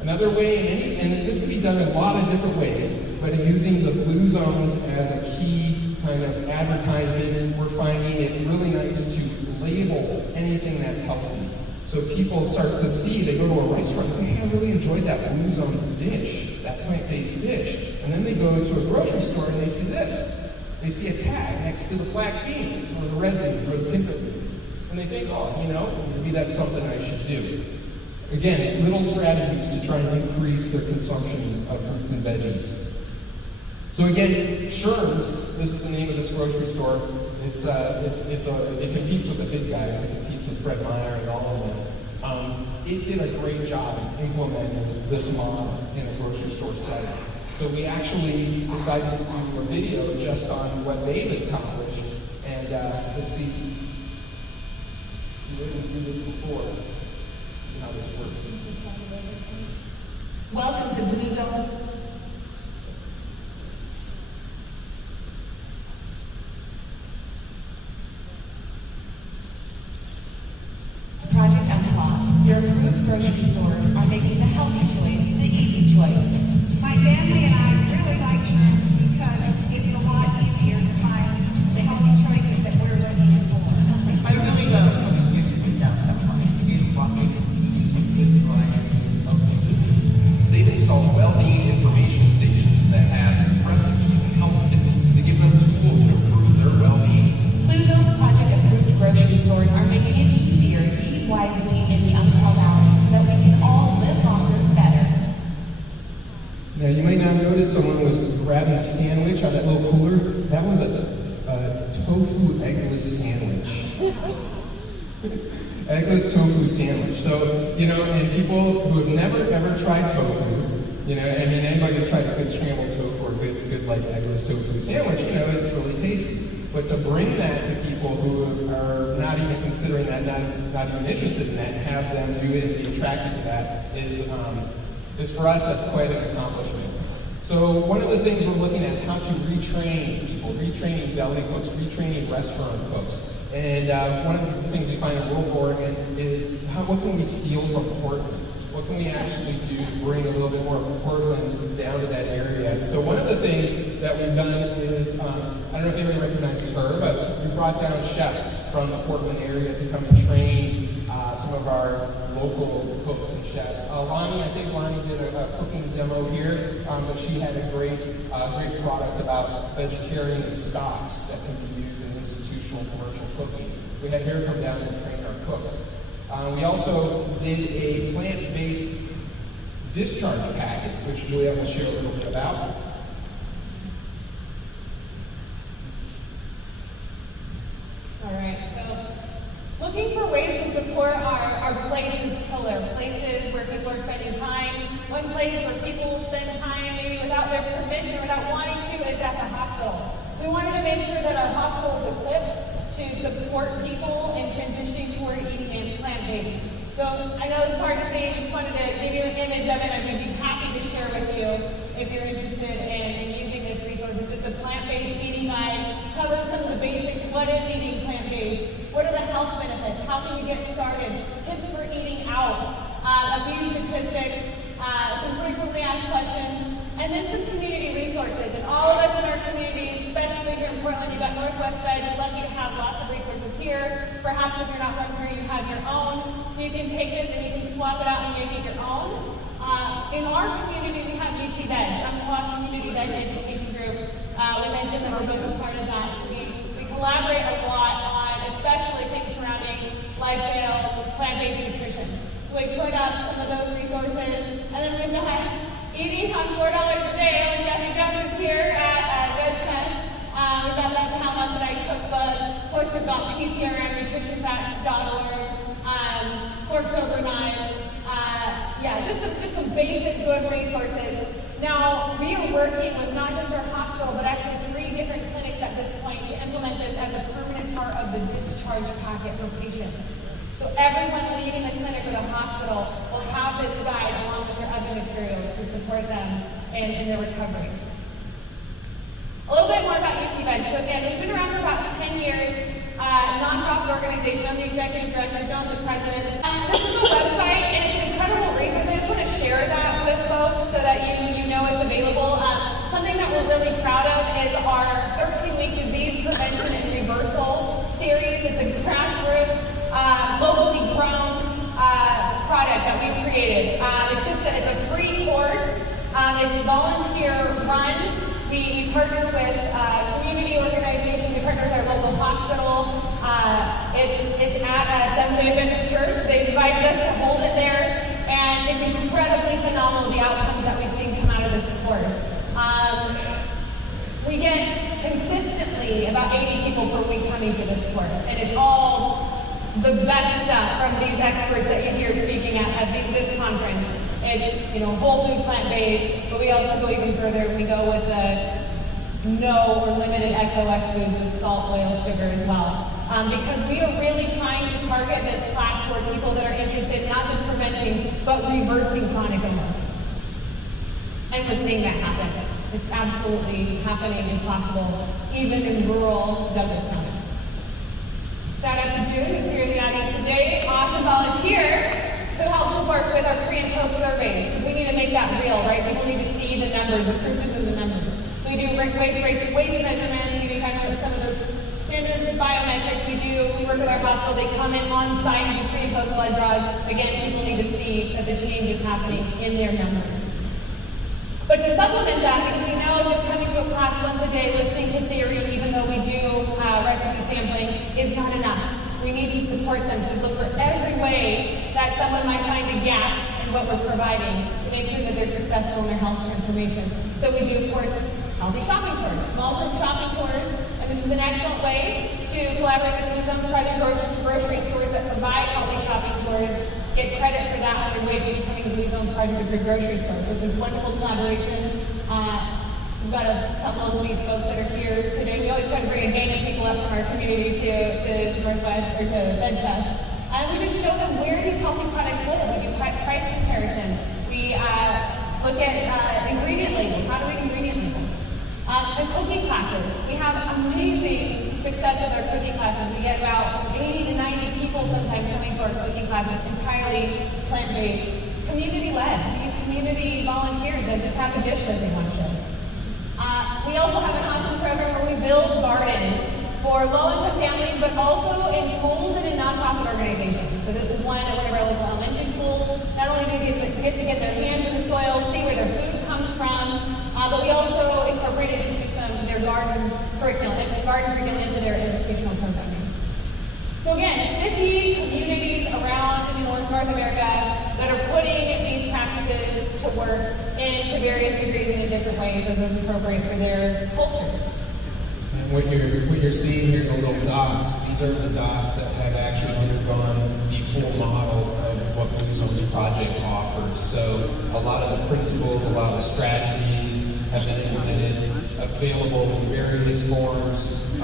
Another way, and this can be done in a lot of different ways, but in using the blue zones as a key kind of advertisement, we're finding it really nice to label anything that's healthy. So people start to see, they go to a restaurant and say, hey, I really enjoyed that Blue Zones dish, that plant-based dish. And then they go to a grocery store and they see this. They see a tag next to the black beans, or the red beans, or the pinto beans. And they think, oh, you know, maybe that's something I should do. Again, little strategies to try and increase their consumption of fruits and veggies. So again, Sherm's, this is the name of this grocery store. It competes with the big guys. It competes with Fred Meyer and all of them. It did a great job implementing this model in a grocery store setting. So we actually decided to do a video just on what they've accomplished. And let's see. We didn't do this before. Let's see how this works. Welcome to Blue Zone. Project Unlock. Your approved grocery stores are making the healthy choice the easy choice. My family and I really like trends because it's a lot easier to find the healthy choices that we're looking for. I really love coming here to downtown and walking with Brian. They've installed well-being information stations that have recipes and health tips to give them tools to improve their well-being. Bluezone's project-approved grocery stores are making it easier to eat wisely in the Umpqua Valley so that we can all live longer better. Now, you might not notice someone was grabbing a sandwich out of that little cooler. That was a tofu eggless sandwich. Eggless tofu sandwich. So, and people who have never ever tried tofu, anybody who's tried a good scrambled tofu or good like eggless tofu sandwich, it's really tasty. But to bring that to people who are not even considering that, not even interested in that, and have them do it and be attracted to that is for us, that's quite an accomplishment. So one of the things we're looking at is how to retrain people, retraining deli cooks, retraining restaurant cooks. And one of the things we find in rural Oregon is what can we steal from Portland? What can we actually do to bring a little bit more of Portland down to that area? So one of the things that we've done is, I don't know if anybody recognizes her, but we brought down chefs from the Portland area to come and train some of our local cooks and chefs. I think Lonnie did a cooking demo here, but she had a great product about vegetarian stocks that can be used in institutional commercial cooking. We had her come down and train our cooks. We also did a plant-based discharge packet, which Juliette will share a little bit about. All right, so looking for ways to support our places pillar, places where people are spending time. One place where people spend time maybe without their permission, without wanting to, is at the hospital. So we wanted to make sure that our hospital is equipped to support people in transitioning toward eating and plant-based. So I know it's hard to say, we just wanted to give you an image of it, and we'd be happy to share with you if you're interested in using this resource. It's just a plant-based eating guide, covers some of the basics. What is eating plant-based? What are the health benefits? How can you get started? Tips for eating out, a few statistics, some frequently asked questions, and then some community resources. And all of us in our community, especially here in Portland, you've got Northwest Veg, lucky to have lots of resources here. Perhaps if you're not from here, you have your own. So you can take this and you can swap it out and make it your own. In our community, we have UC Veg, Umpqua Community Veg Education Group. We mentioned that we're both a part of that. So we collaborate a lot on especially things surrounding lifestyle, plant-based nutrition. So we put up some of those resources, and then we've got eating on $4 a day when Jeffy Jones is here at VegFest. We've got that How Much Did I Cookbook. Of course, we've got PCRMNutritionFacts.org, Forks Over Knives. Just some basic good resources. Now, we are working with not just our hospital, but actually 3 different clinics at this point to implement this as a permanent part of the discharge packet for patients. So everyone leaving the clinic or the hospital will have this guide along with their other materials to support them in their recovery. A little bit more about UC Veg. So again, we've been around for about 10 years. Nonprofit organization. I'm the executive director, John's the president. This is a website, and it's an incredible resource. I just want to share that with folks so that you know it's available. Something that we're really proud of is our 13-week disease prevention and reversal series. It's a grassroots, locally grown product that we've created. It's a free course. It's volunteer run. We partner with community organizations. We partner with our local hospital. It's at Assembly Adventist Church. They invited us to hold it there, and it's incredibly phenomenal the outcomes that we've seen come out of this course. We get consistently about 80 people per week coming to this course, and it's all the best stuff from these experts that you hear speaking at this conference. It's, whole food, plant-based, but we also go even further. We go with the no or limited SOS foods with salt, oil, sugar as well. Because we are really trying to target this class toward people that are interested in not just preventing, but reversing chronic illness. And we're seeing that happen. It's absolutely happening and possible, even in rural Douglas County. Shout out to June, who's here in the audience today. Awesome volunteer who helps us work with our pre and post surveys. Because we need to make that real, right? People need to see the numbers. The proof is in the numbers. waste measurements, we do kind of some of those standard biometrics. We work with our hospital, they come in on site and do pre and post blood draws. Again, people need to see that the change is happening in their numbers. But to supplement that, because we know just coming to a class once a day, listening to theory, even though we do recipe sampling, is not enough. We need to support them to look for every way that someone might find a gap in what we're providing to make sure that they're successful in their health transformation. So we do, of course, healthy shopping tours, small group shopping tours, and this is an excellent way to collaborate with Blue Zone's private grocery stores that provide healthy shopping tours, get credit for that on your way to becoming Blue Zone's private grocery store. So it's a wonderful collaboration. We've got a couple of these folks that are here today. We always try to bring a gang of people up from our community to Northwest or to VegFest. And we just show them where these healthy products live. We do price comparison. We look at ingredient labels. How do we ingredient labels? And cooking classes. We have amazing success with our cooking classes. We get about 80 to 90 people sometimes coming to our cooking classes, entirely plant-based. It's community-led. These community volunteers that just have a dish that they want to share. We also have an awesome program where we build gardens for low-income families, but also in schools and in nonprofit organizations. So this is one at one of our local elementary schools. Not only do they get to get their hands in the soil, see where their food comes from, but we also incorporate it into some of their garden curriculum into their educational programming. So again, 50 communities around in North America that are putting these practices to work in to various degrees and in different ways as is appropriate for their cultures. And what you're seeing here, the little dots, these are the dots that have actually undergone the full model of what Blue Zone's project offers. So a lot of the principles, a lot of the strategies have been implemented, available in various forms, in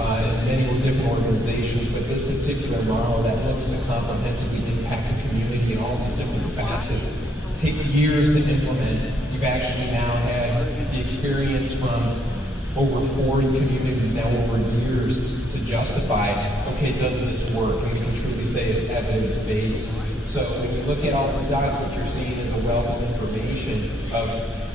many different organizations, but this particular model that looks to comprehensively impact the community in all these different facets takes years to implement. You've actually now had the experience from over 40 communities now over years to justify, okay, does this work? And we can truly say it's evidence-based. So when you look at all these dots, what you're seeing is a wealth of information of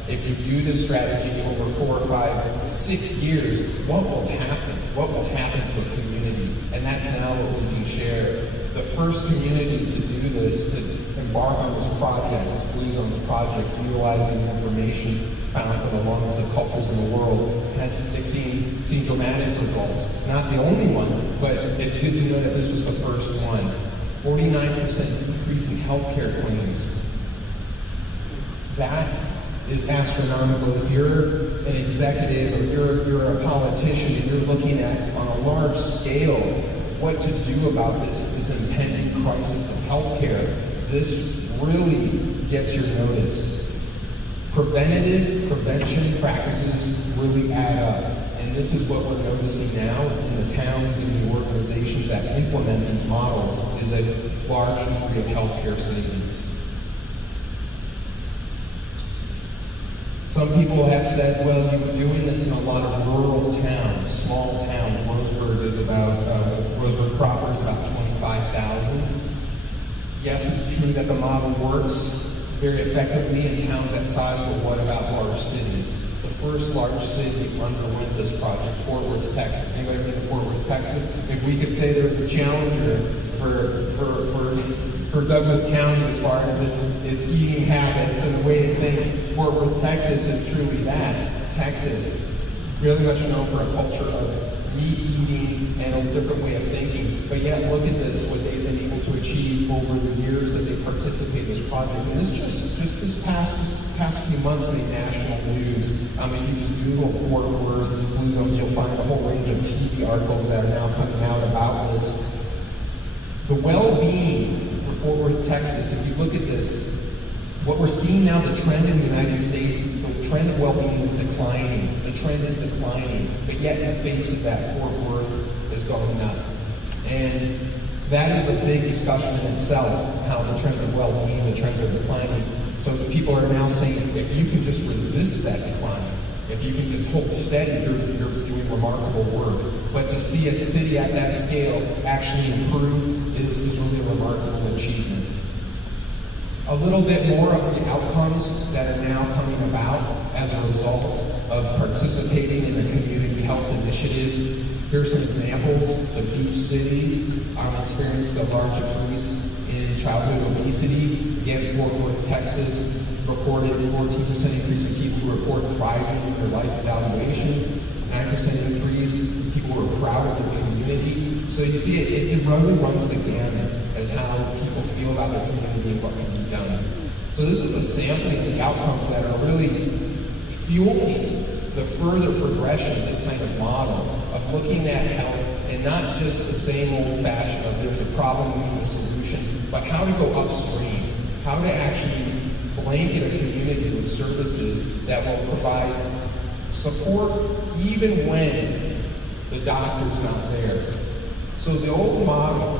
if you do this strategy over 4, 5, 6 years, what will happen? What will happen to a community? And that's now what we can share. The first community to do this, to embark on this project, this Blue Zones project, utilizing information found from the longest of cultures in the world, has seen dramatic results. Not the only one, but it's good to know that this was the first one. 49% decrease in healthcare claims. That is astronomical. If you're an executive or you're a politician and you're looking at on a large scale what to do about this impending crisis of healthcare, this really gets your notice. Prevention practices really add up. And this is what we're noticing now in the towns and the organizations that implement these models is a large degree of healthcare savings. Some people have said, well, you were doing this in a lot of rural towns, small towns. Roseburg proper is about 25,000. Yes, it's true that the model works very effectively in towns that size, but what about large cities? The first large city underwent this project, Fort Worth, Texas. Anybody been to Fort Worth, Texas? If we could say there was a challenger for Douglas County as far as its eating habits and the way it thinks, Fort Worth, Texas is truly that. Texas, really much known for a culture of meat eating and a different way of thinking. But yet, look at this, what they've been able to achieve over the years that they participate in this project. And this just this past few months made national news. If you just Google Fort Worth and Blue Zones, you'll find a whole range of TV articles that are now coming out about this. The well-being for Fort Worth, Texas, if you look at this, what we're seeing now, the trend in the United States, the trend of well-being is declining. The trend is declining, but yet in the face of that, Fort Worth is going up. And that is a big discussion in itself, how the trends of well-being, the trends are declining. So the people are now saying, if you can just resist that decline, if you can just hold steady, you're doing remarkable work. But to see a city at that scale actually improve is really a remarkable achievement. a little bit more of the outcomes that are now coming about as a result of participating in a community health initiative. Here are some examples. The beach cities experienced a large increase in childhood obesity. Again, Fort Worth, Texas reported 14% increase in people who report thriving in their life evaluations, 9% increase in people who are proud of their community. So you see, it really runs the gamut as how people feel about their community and what can be done. So this is a sampling of the outcomes that are really fueling the further progression of this kind of model of looking at health and not just the same old-fashioned of there's a problem, we need a solution, but how to go upstream, how to actually blanket a community with services that will provide support even when the doctor's not there. So the old model,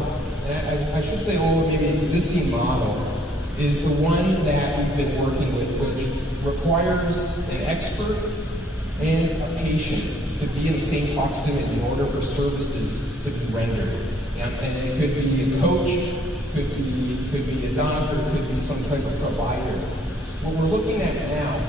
and I should say old, maybe existing model, is the one that we've been working with, which requires an expert and a patient to be in the same proximity in order for services to be rendered. And it could be a coach, could be a doctor, could be some type of provider. What we're looking at now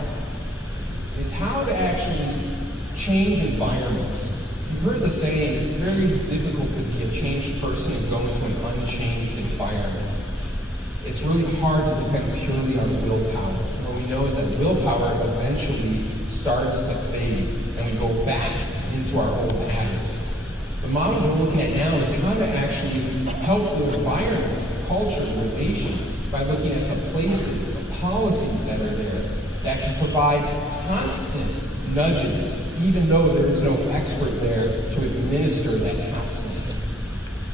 is how to actually change environments. You've heard the saying, it's very difficult to be a changed person and go into an unchanged environment. It's really hard to depend purely on willpower. What we know is that willpower eventually starts to fade and we go back into our old habits. The models we're looking at now is how to actually help the environments, the culture, the relations, by looking at the places, the policies that are there that can provide constant nudges, even though there is no expert there to administer that counseling.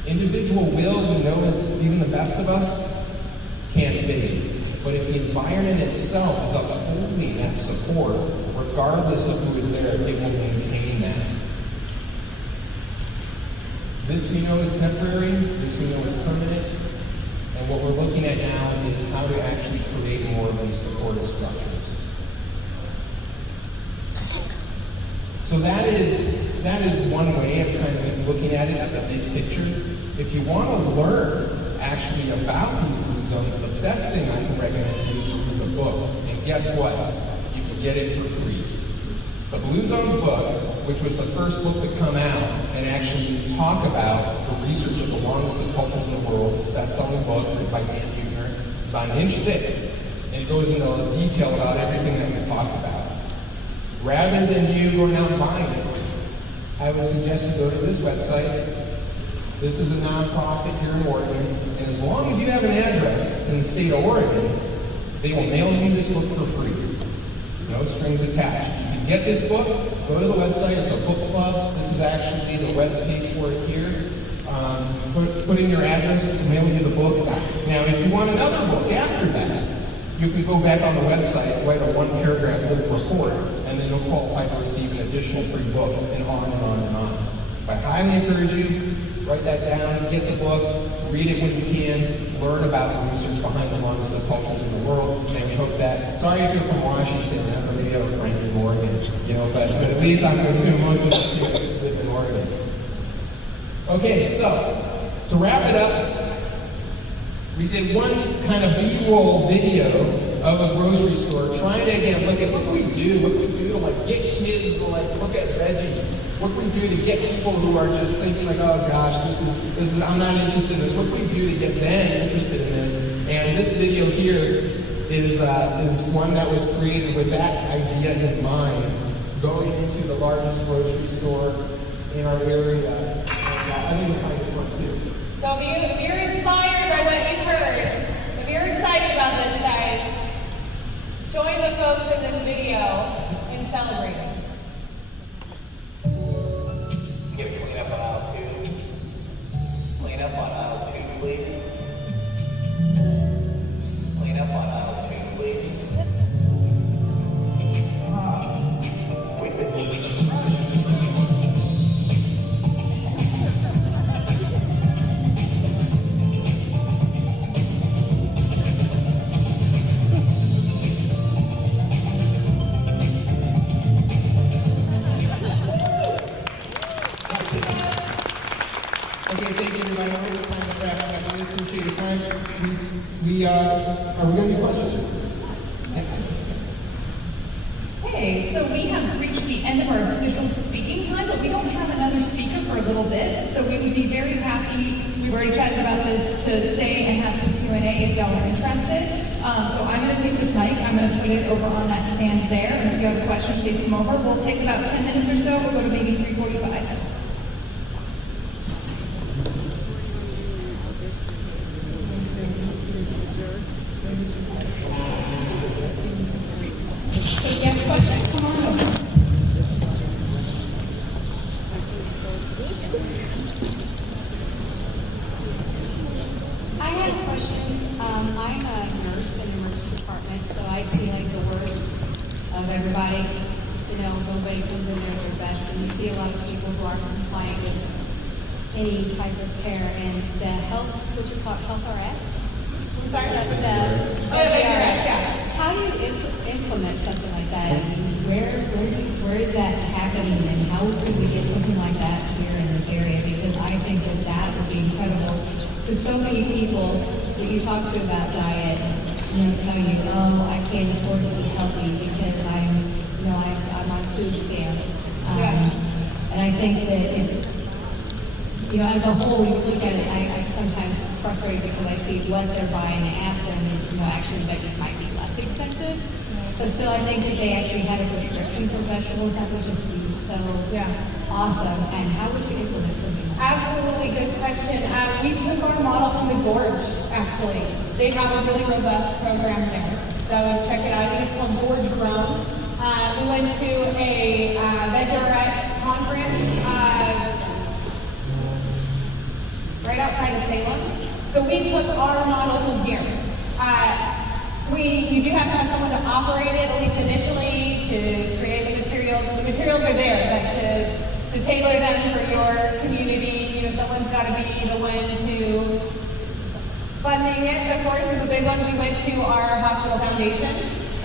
Individual will, we know that even the best of us can't fade. But if the environment itself is upholding that support, regardless of who is there, it will maintain that. This we know is temporary, this we know is permanent, and what we're looking at now is how to actually create more of these supportive structures. So that is one way of kind of looking at it at the big picture. If you want to learn actually about these blue zones, the best thing I can recommend to you is to read the book. And guess what? You can get it for free. The Blue Zones book, which was the first book to come out and actually talk about the research of the longest of cultures in the world, it's a best-selling book written by Dan Buettner. It's about an inch thick, and it goes into detail about everything that we've talked about. Rather than you going out and buying it, I would suggest you go to this website. This is a nonprofit here in Oregon, and as long as you have an address in the state of Oregon, they will mail you this book for free. No strings attached. You can get this book, go to the website, it's a book club. This is actually the web page for it here. Put in your address, mail you the book. Now, if you want another book after that, you can go back on the website, write a one-paragraph little report, and then you'll qualify to receive an additional free book, and on and on and on. I highly encourage you, write that down, get the book, read it when you can, learn about the research behind the longest of cultures in the world, and we hope that, sorry if you're from Washington, I maybe you have a friend in Oregon, but at least I'm going to assume most of you live in Oregon. Okay, so, to wrap it up, we did one kind of B-roll video of a grocery store trying to, again, look what we do to get kids to look at veggies. What can we do to get people who are just thinking oh gosh, this is I'm not interested in this. What can we do to get them interested in this? And this video here is one that was created with that idea in mind, going into the largest grocery store in our area. And I think you'll find it fun too. So if you're inspired by what you've heard, if you're excited about this, guys, join the folks in this video in celebrating. Give clean up on aisle 2. Clean up on aisle 2, please. Clean up on aisle 2, please. Okay, thank you everybody. I really appreciate same time, are we going to do questions? Okay, so we have reached the end of our official speaking time, but we don't have another speaker for a little bit, so we would be very happy, we've already chatted about this, to stay and have some Q&A if y'all are interested. So I'm going to take this mic, I'm going to put it over on that stand there, and if you have a question, please come over. We'll take about 10 minutes or so, we'll go to maybe 3:45. So if you have a question, come on over. I had a question. I'm a nurse in the emergency department, so I see like the worst of everybody. You know, nobody comes in there at their best, and you see a lot of people who aren't compliant with any type of care. And the health, what you call it, health RX? I'm sorry. VegFest. How do you implement something like that? I mean, where is that happening, and how could we get something like that here in this area? Because I think that would be incredible. Because so many people that you talk to about diet, tell you, oh, I can't afford to eat healthy because I'm on food stamps. And I think that if, as a whole, when you look at it, I sometimes frustrated because I see what they're buying and ask them, actually veggies might be less expensive. But still, I think that they actually had a prescription for vegetables. That would just be so awesome. And how would you implement something like that? Absolutely good question. We took our model from the Gorge, actually. They have a really robust program there. So check it out. I think it's called Gorge Grown. We went to a VegRx conference right outside of Salem. So we took our model from here. You do have to have someone to operate it, at least initially, to create the materials. The materials are there, but to tailor them for your community, someone's got to be the one to funding it. Of course, is a big one. We went to our hospital foundation,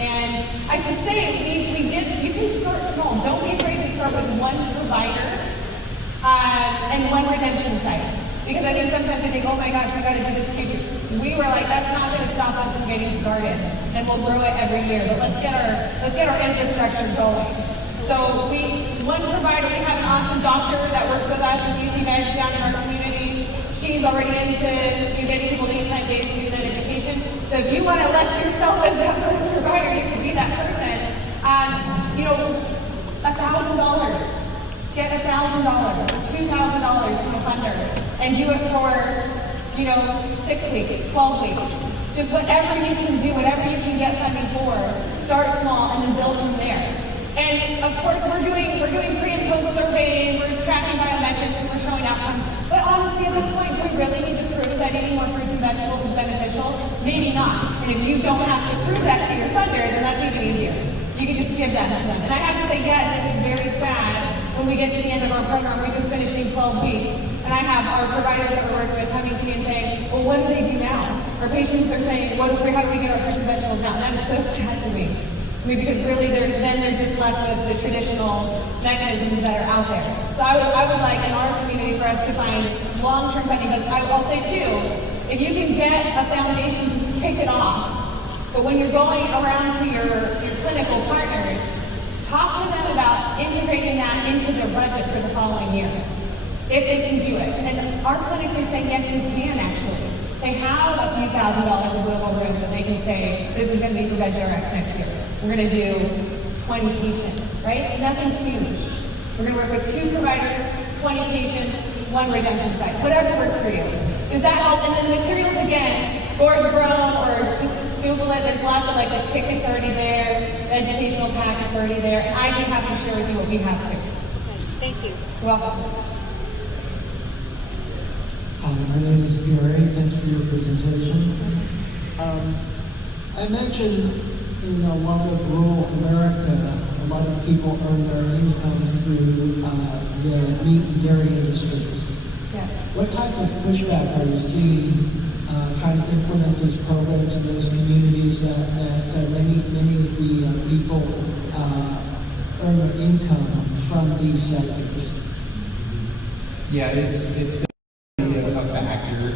and I should say you can start small. Don't be afraid to start with one provider and one redemption site. Because I think sometimes they think, oh my gosh, we got to do this cheaper. We were like, that's not going to stop us from getting started, and we'll grow it every year. But let's get our infrastructure going. So one provider, we have an awesome doctor that works with us and these guys down in our community. She's already into getting people to eat plant-based and do that education. So if you want to elect yourself as that first provider, you can be that person. $1,000. Get $1,000 or $2,000 from a funder and do it for 6 weeks, 12 weeks. Just whatever you can do, whatever you can get funding for, start small and then build from there. And of course we're doing pre and post surveys, we're tracking biometrics, and we're showing outcomes. But honestly, at this point, do we really need to prove that eating more fruits and vegetables is beneficial? Maybe not. And if you don't have to prove that to your funder, then that's even easier. You can just give that to them. And I have to say, yes, it is very sad when we get to the end of our program. We're just finishing 12 weeks. And I have our providers that we're working with coming to me and saying, well, what do they do now? Our patients are saying, how do we get our fruits and vegetables now? And that is so sad to me. Because really, they're just left with the traditional mechanisms that are out there. So I would like in our community for us to find long-term funding. But I'll say too, if you can get a foundation to kick it off, but when you're going around to your clinical partners, talk to them about integrating that into their budget for the following year, if they can do it. And our clinics are saying, yes, you can actually. They have a few $1,000s of wiggle room that they can say, this is going to be for VegRx next year. We're going to do 20 patients, right? Nothing huge. We're going to work with 2 providers, 20 patients, 1 redemption site. Whatever works for you. Does that help? And then the materials, again, Gorge Grown, or just Google it. There's lots of the tickets already there, the educational packets already there. I'd be happy to share with you what we have too. Thank you. You're welcome. My name is Gary. Thanks for your presentation. I mentioned in a lot of rural America, a lot of people earn their incomes through the meat and dairy industries. Yeah. What type of pushback are you seeing trying to implement these programs in those communities that many of the people earn their income from these sectors? Yeah, it's definitely a factor.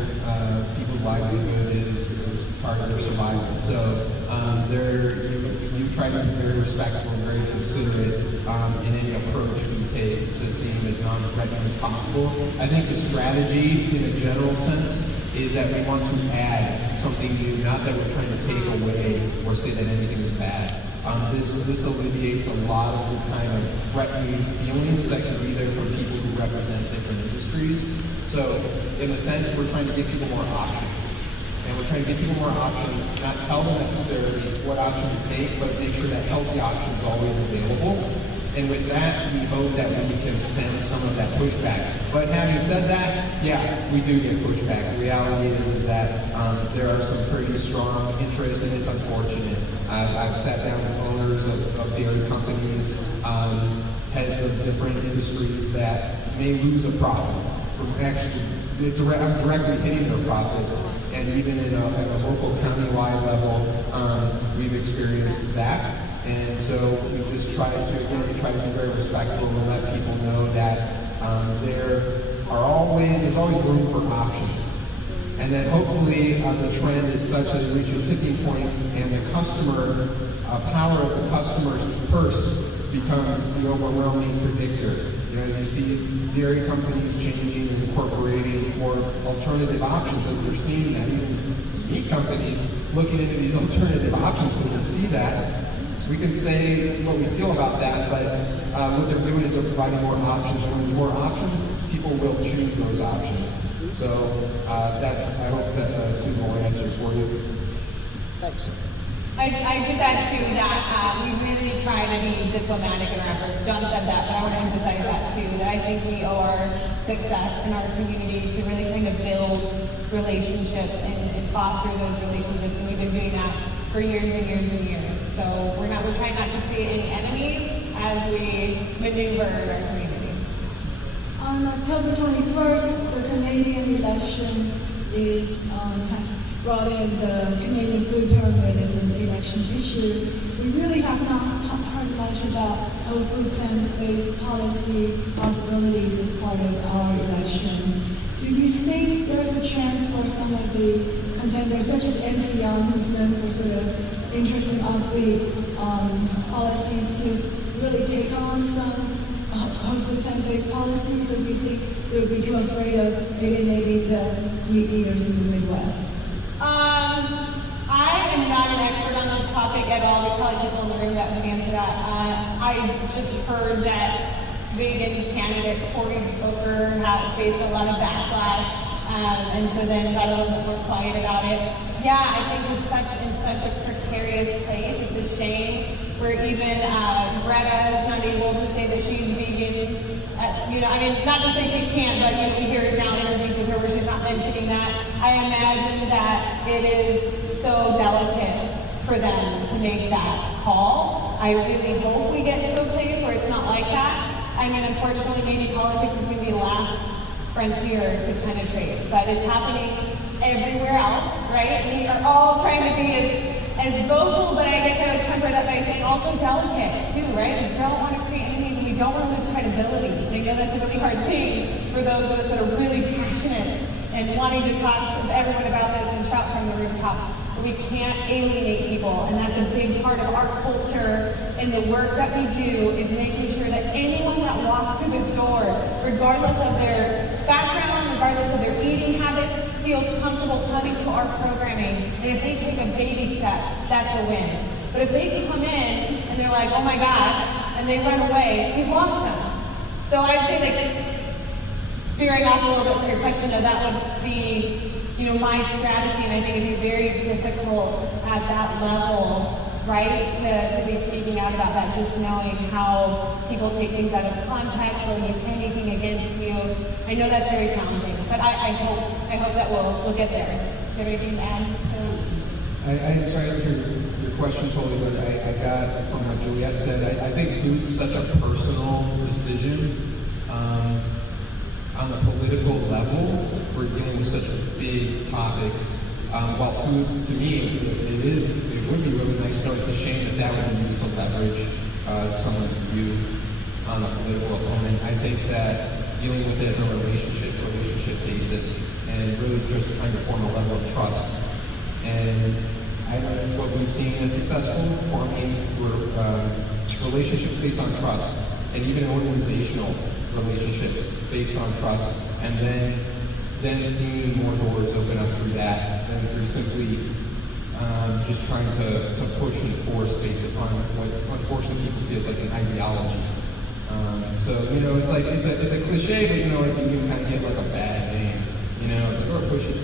People's livelihood is part of their survival. So you try to be very respectful and very considerate in any approach we take to seeing as non-threatening as possible. I think the strategy, in a general sense, is that we want to add something new, not that we're trying to take away or say that anything is bad. This alleviates a lot of the kind of threatening feelings that can be there from people who represent different industries. So, in a sense, we're trying to give people more options. And we're trying to give people more options, not tell them necessarily what option to take, but make sure that healthy options are always available. And with that, we hope that we can stem some of that pushback. But having said that, yeah, we do get pushback. The reality is that there are some pretty strong interests, and it's unfortunate. I've sat down with owners of dairy companies, heads of different industries that may lose a profit from actually directly hitting their profits. And even at a local county-wide level, we've experienced that. And so we just try to be very respectful and let people know that there's always room for options. And that hopefully the trend is such that it reaches a tipping point and the customer, power of the customer's purse becomes the overwhelming predictor. You know, as you see dairy companies changing and incorporating more alternative options as they're seeing that, even meat companies looking into these alternative options because they see that. We can say what we feel about that, but what they're doing is they're providing more options. When there's more options, people will choose those options. So I hope that's a suitable answer for you. Thanks. I just add to that, we really try to be diplomatic in our efforts. John said that, but I want to emphasize that too, that I think we owe our success in our community to really kind of build relationships and foster those relationships, and we've been doing that for years and years and years. So we're trying not to create any enemies as we maneuver our community. On October 21st, the Canadian election has brought in the Canadian food pyramid as an election issue. We really have not heard much about our food plan-based policy possibilities as part of our election. Do you think there's a chance for some of the contenders, such as Andrew Young, who's known for sort of interesting offbeat policies, to really take on some hopefully plant-based policies, or do you think they would be too afraid of alienating the meat eaters in the Midwest? I am not an expert on this topic at all. There's probably people in the room that would answer that. I just heard that vegan candidate Cory Booker has faced a lot of backlash, and so then got a little bit more quiet about it. Yeah, I think we're in such a precarious place. It's a shame where even Greta is not able to say that she's vegan. Not to say she can't, but we hear now interviews with her where she's not mentioning that. I imagine that it is so delicate for them to make that call. I really hope we get to a place where it's not like that. I mean, unfortunately, maybe politics is going to be the last frontier to penetrate, but it's happening everywhere else, right? We are all trying to be as vocal, but I guess I would temper that by saying also delicate too, right? We don't want to create enemies, and we don't want to lose credibility. And I know that's a really hard thing for those of us that are really passionate and wanting to talk to everyone about this and shout from the rooftops. We can't alienate people, and that's a big part of our culture and the work that we do is making sure that anyone that walks through the door, regardless of their background, regardless of their eating habits, feels comfortable coming to our programming. And if they take a baby step, that's a win. But if they come in and they're like, oh my gosh, and they run away, we've lost them. So I'd say veering off a little bit from your question, though, that would be my strategy, and I think it'd be very difficult at that level, right, to be speaking out about that, just knowing how people take things out of context or use anything against you. I know that's very challenging, but I hope that we'll get there. Do you have anything to add? I'm sorry to hear your question totally, but I got from what Juliet said. I think food is such a personal decision. On the political level, we're dealing with such big topics. While food, to me, it would be really nice to know. It's a shame that would be used to leverage someone's view on a political opponent. I think that dealing with it on a relationship basis and really just trying to form a level of trust. And I think what we've seen is successful forming relationships based on trust, and even organizational relationships based on trust, and then seeing more doors open up through that than through simply just trying to push and force based upon what unfortunately people see as like an ideology. So it's like it's a cliche, but like unions kind of get like a bad name. It's like, oh, push it.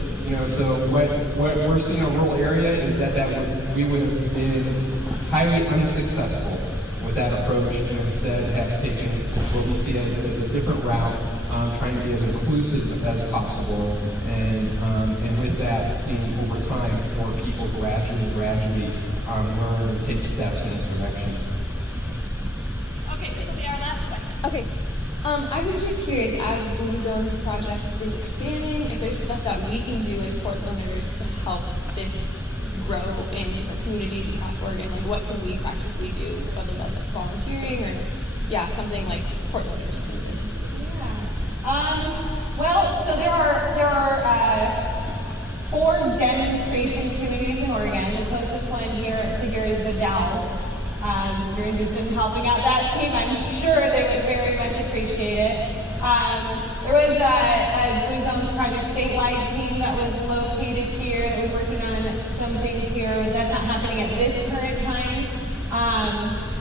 So what we're seeing in a rural area is that we would have been highly unsuccessful with that approach, and instead have taken what we see as a different route, trying to be as inclusive as possible, and with that, seeing over time more people gradually learn and take steps in this direction. Okay, so they are last question. Okay. I was just curious, as the Blue Zones project is expanding, if there's stuff that we can do as Portlanders to help this grow in different communities across Oregon. Like, what can we practically do, whether that's like volunteering or, something like Portlanders. Well, so there are 4 demonstration communities in Oregon. The closest one here is the Dalles. If you're interested in helping out that team, I'm sure they would very much appreciate it. There was a Blue Zones Project statewide team that was located here that was working on some things here. That's not happening at this current time.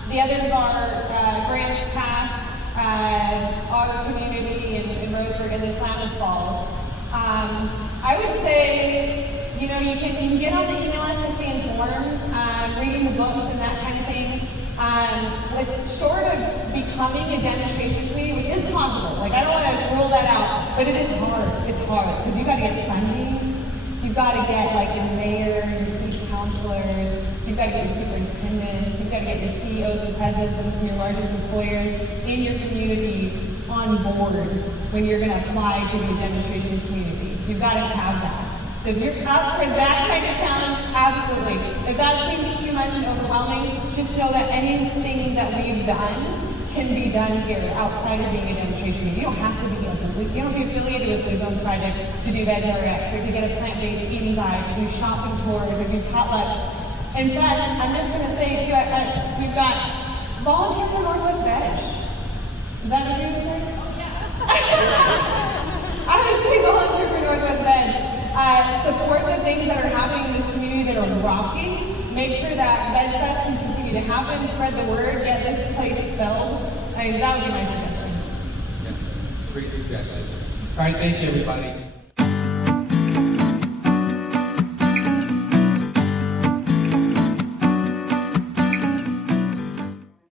The others are Grants Pass, our community in Roseburg, and then Klamath Falls. I would say, you can get on the email list to stay informed, reading the books and that kind of thing. Short of becoming a demonstration community, which is possible, like I don't want to rule that out, but it is hard. It's hard because you've got to get funding, you've got to get like your mayor, your city councilors, you've got to get your superintendents, you've got to get your CEOs and presidents of your largest employers in your community on board when you're going to apply to be a demonstration community. You've got to have that. So if you're up for that kind of challenge, absolutely. If that seems too much and overwhelming, just know that anything that we've done can be done here outside of being a demonstration community. You don't have to be affiliated with Blue Zones Project to do VegRx or to get a plant-based eating guide, or do shopping tours, or do potlucks. In fact, I'm just going to say too, we've got volunteers for Northwest Veg. Is that what you're saying? Oh, yeah. I would say volunteer for Northwest Veg. Support the things that are happening in this community that are rocking. Make sure that VegFest can continue to happen. Spread the word. Get this place filled. That would be my suggestion. Yeah, great suggestion. All right, thank you, everybody.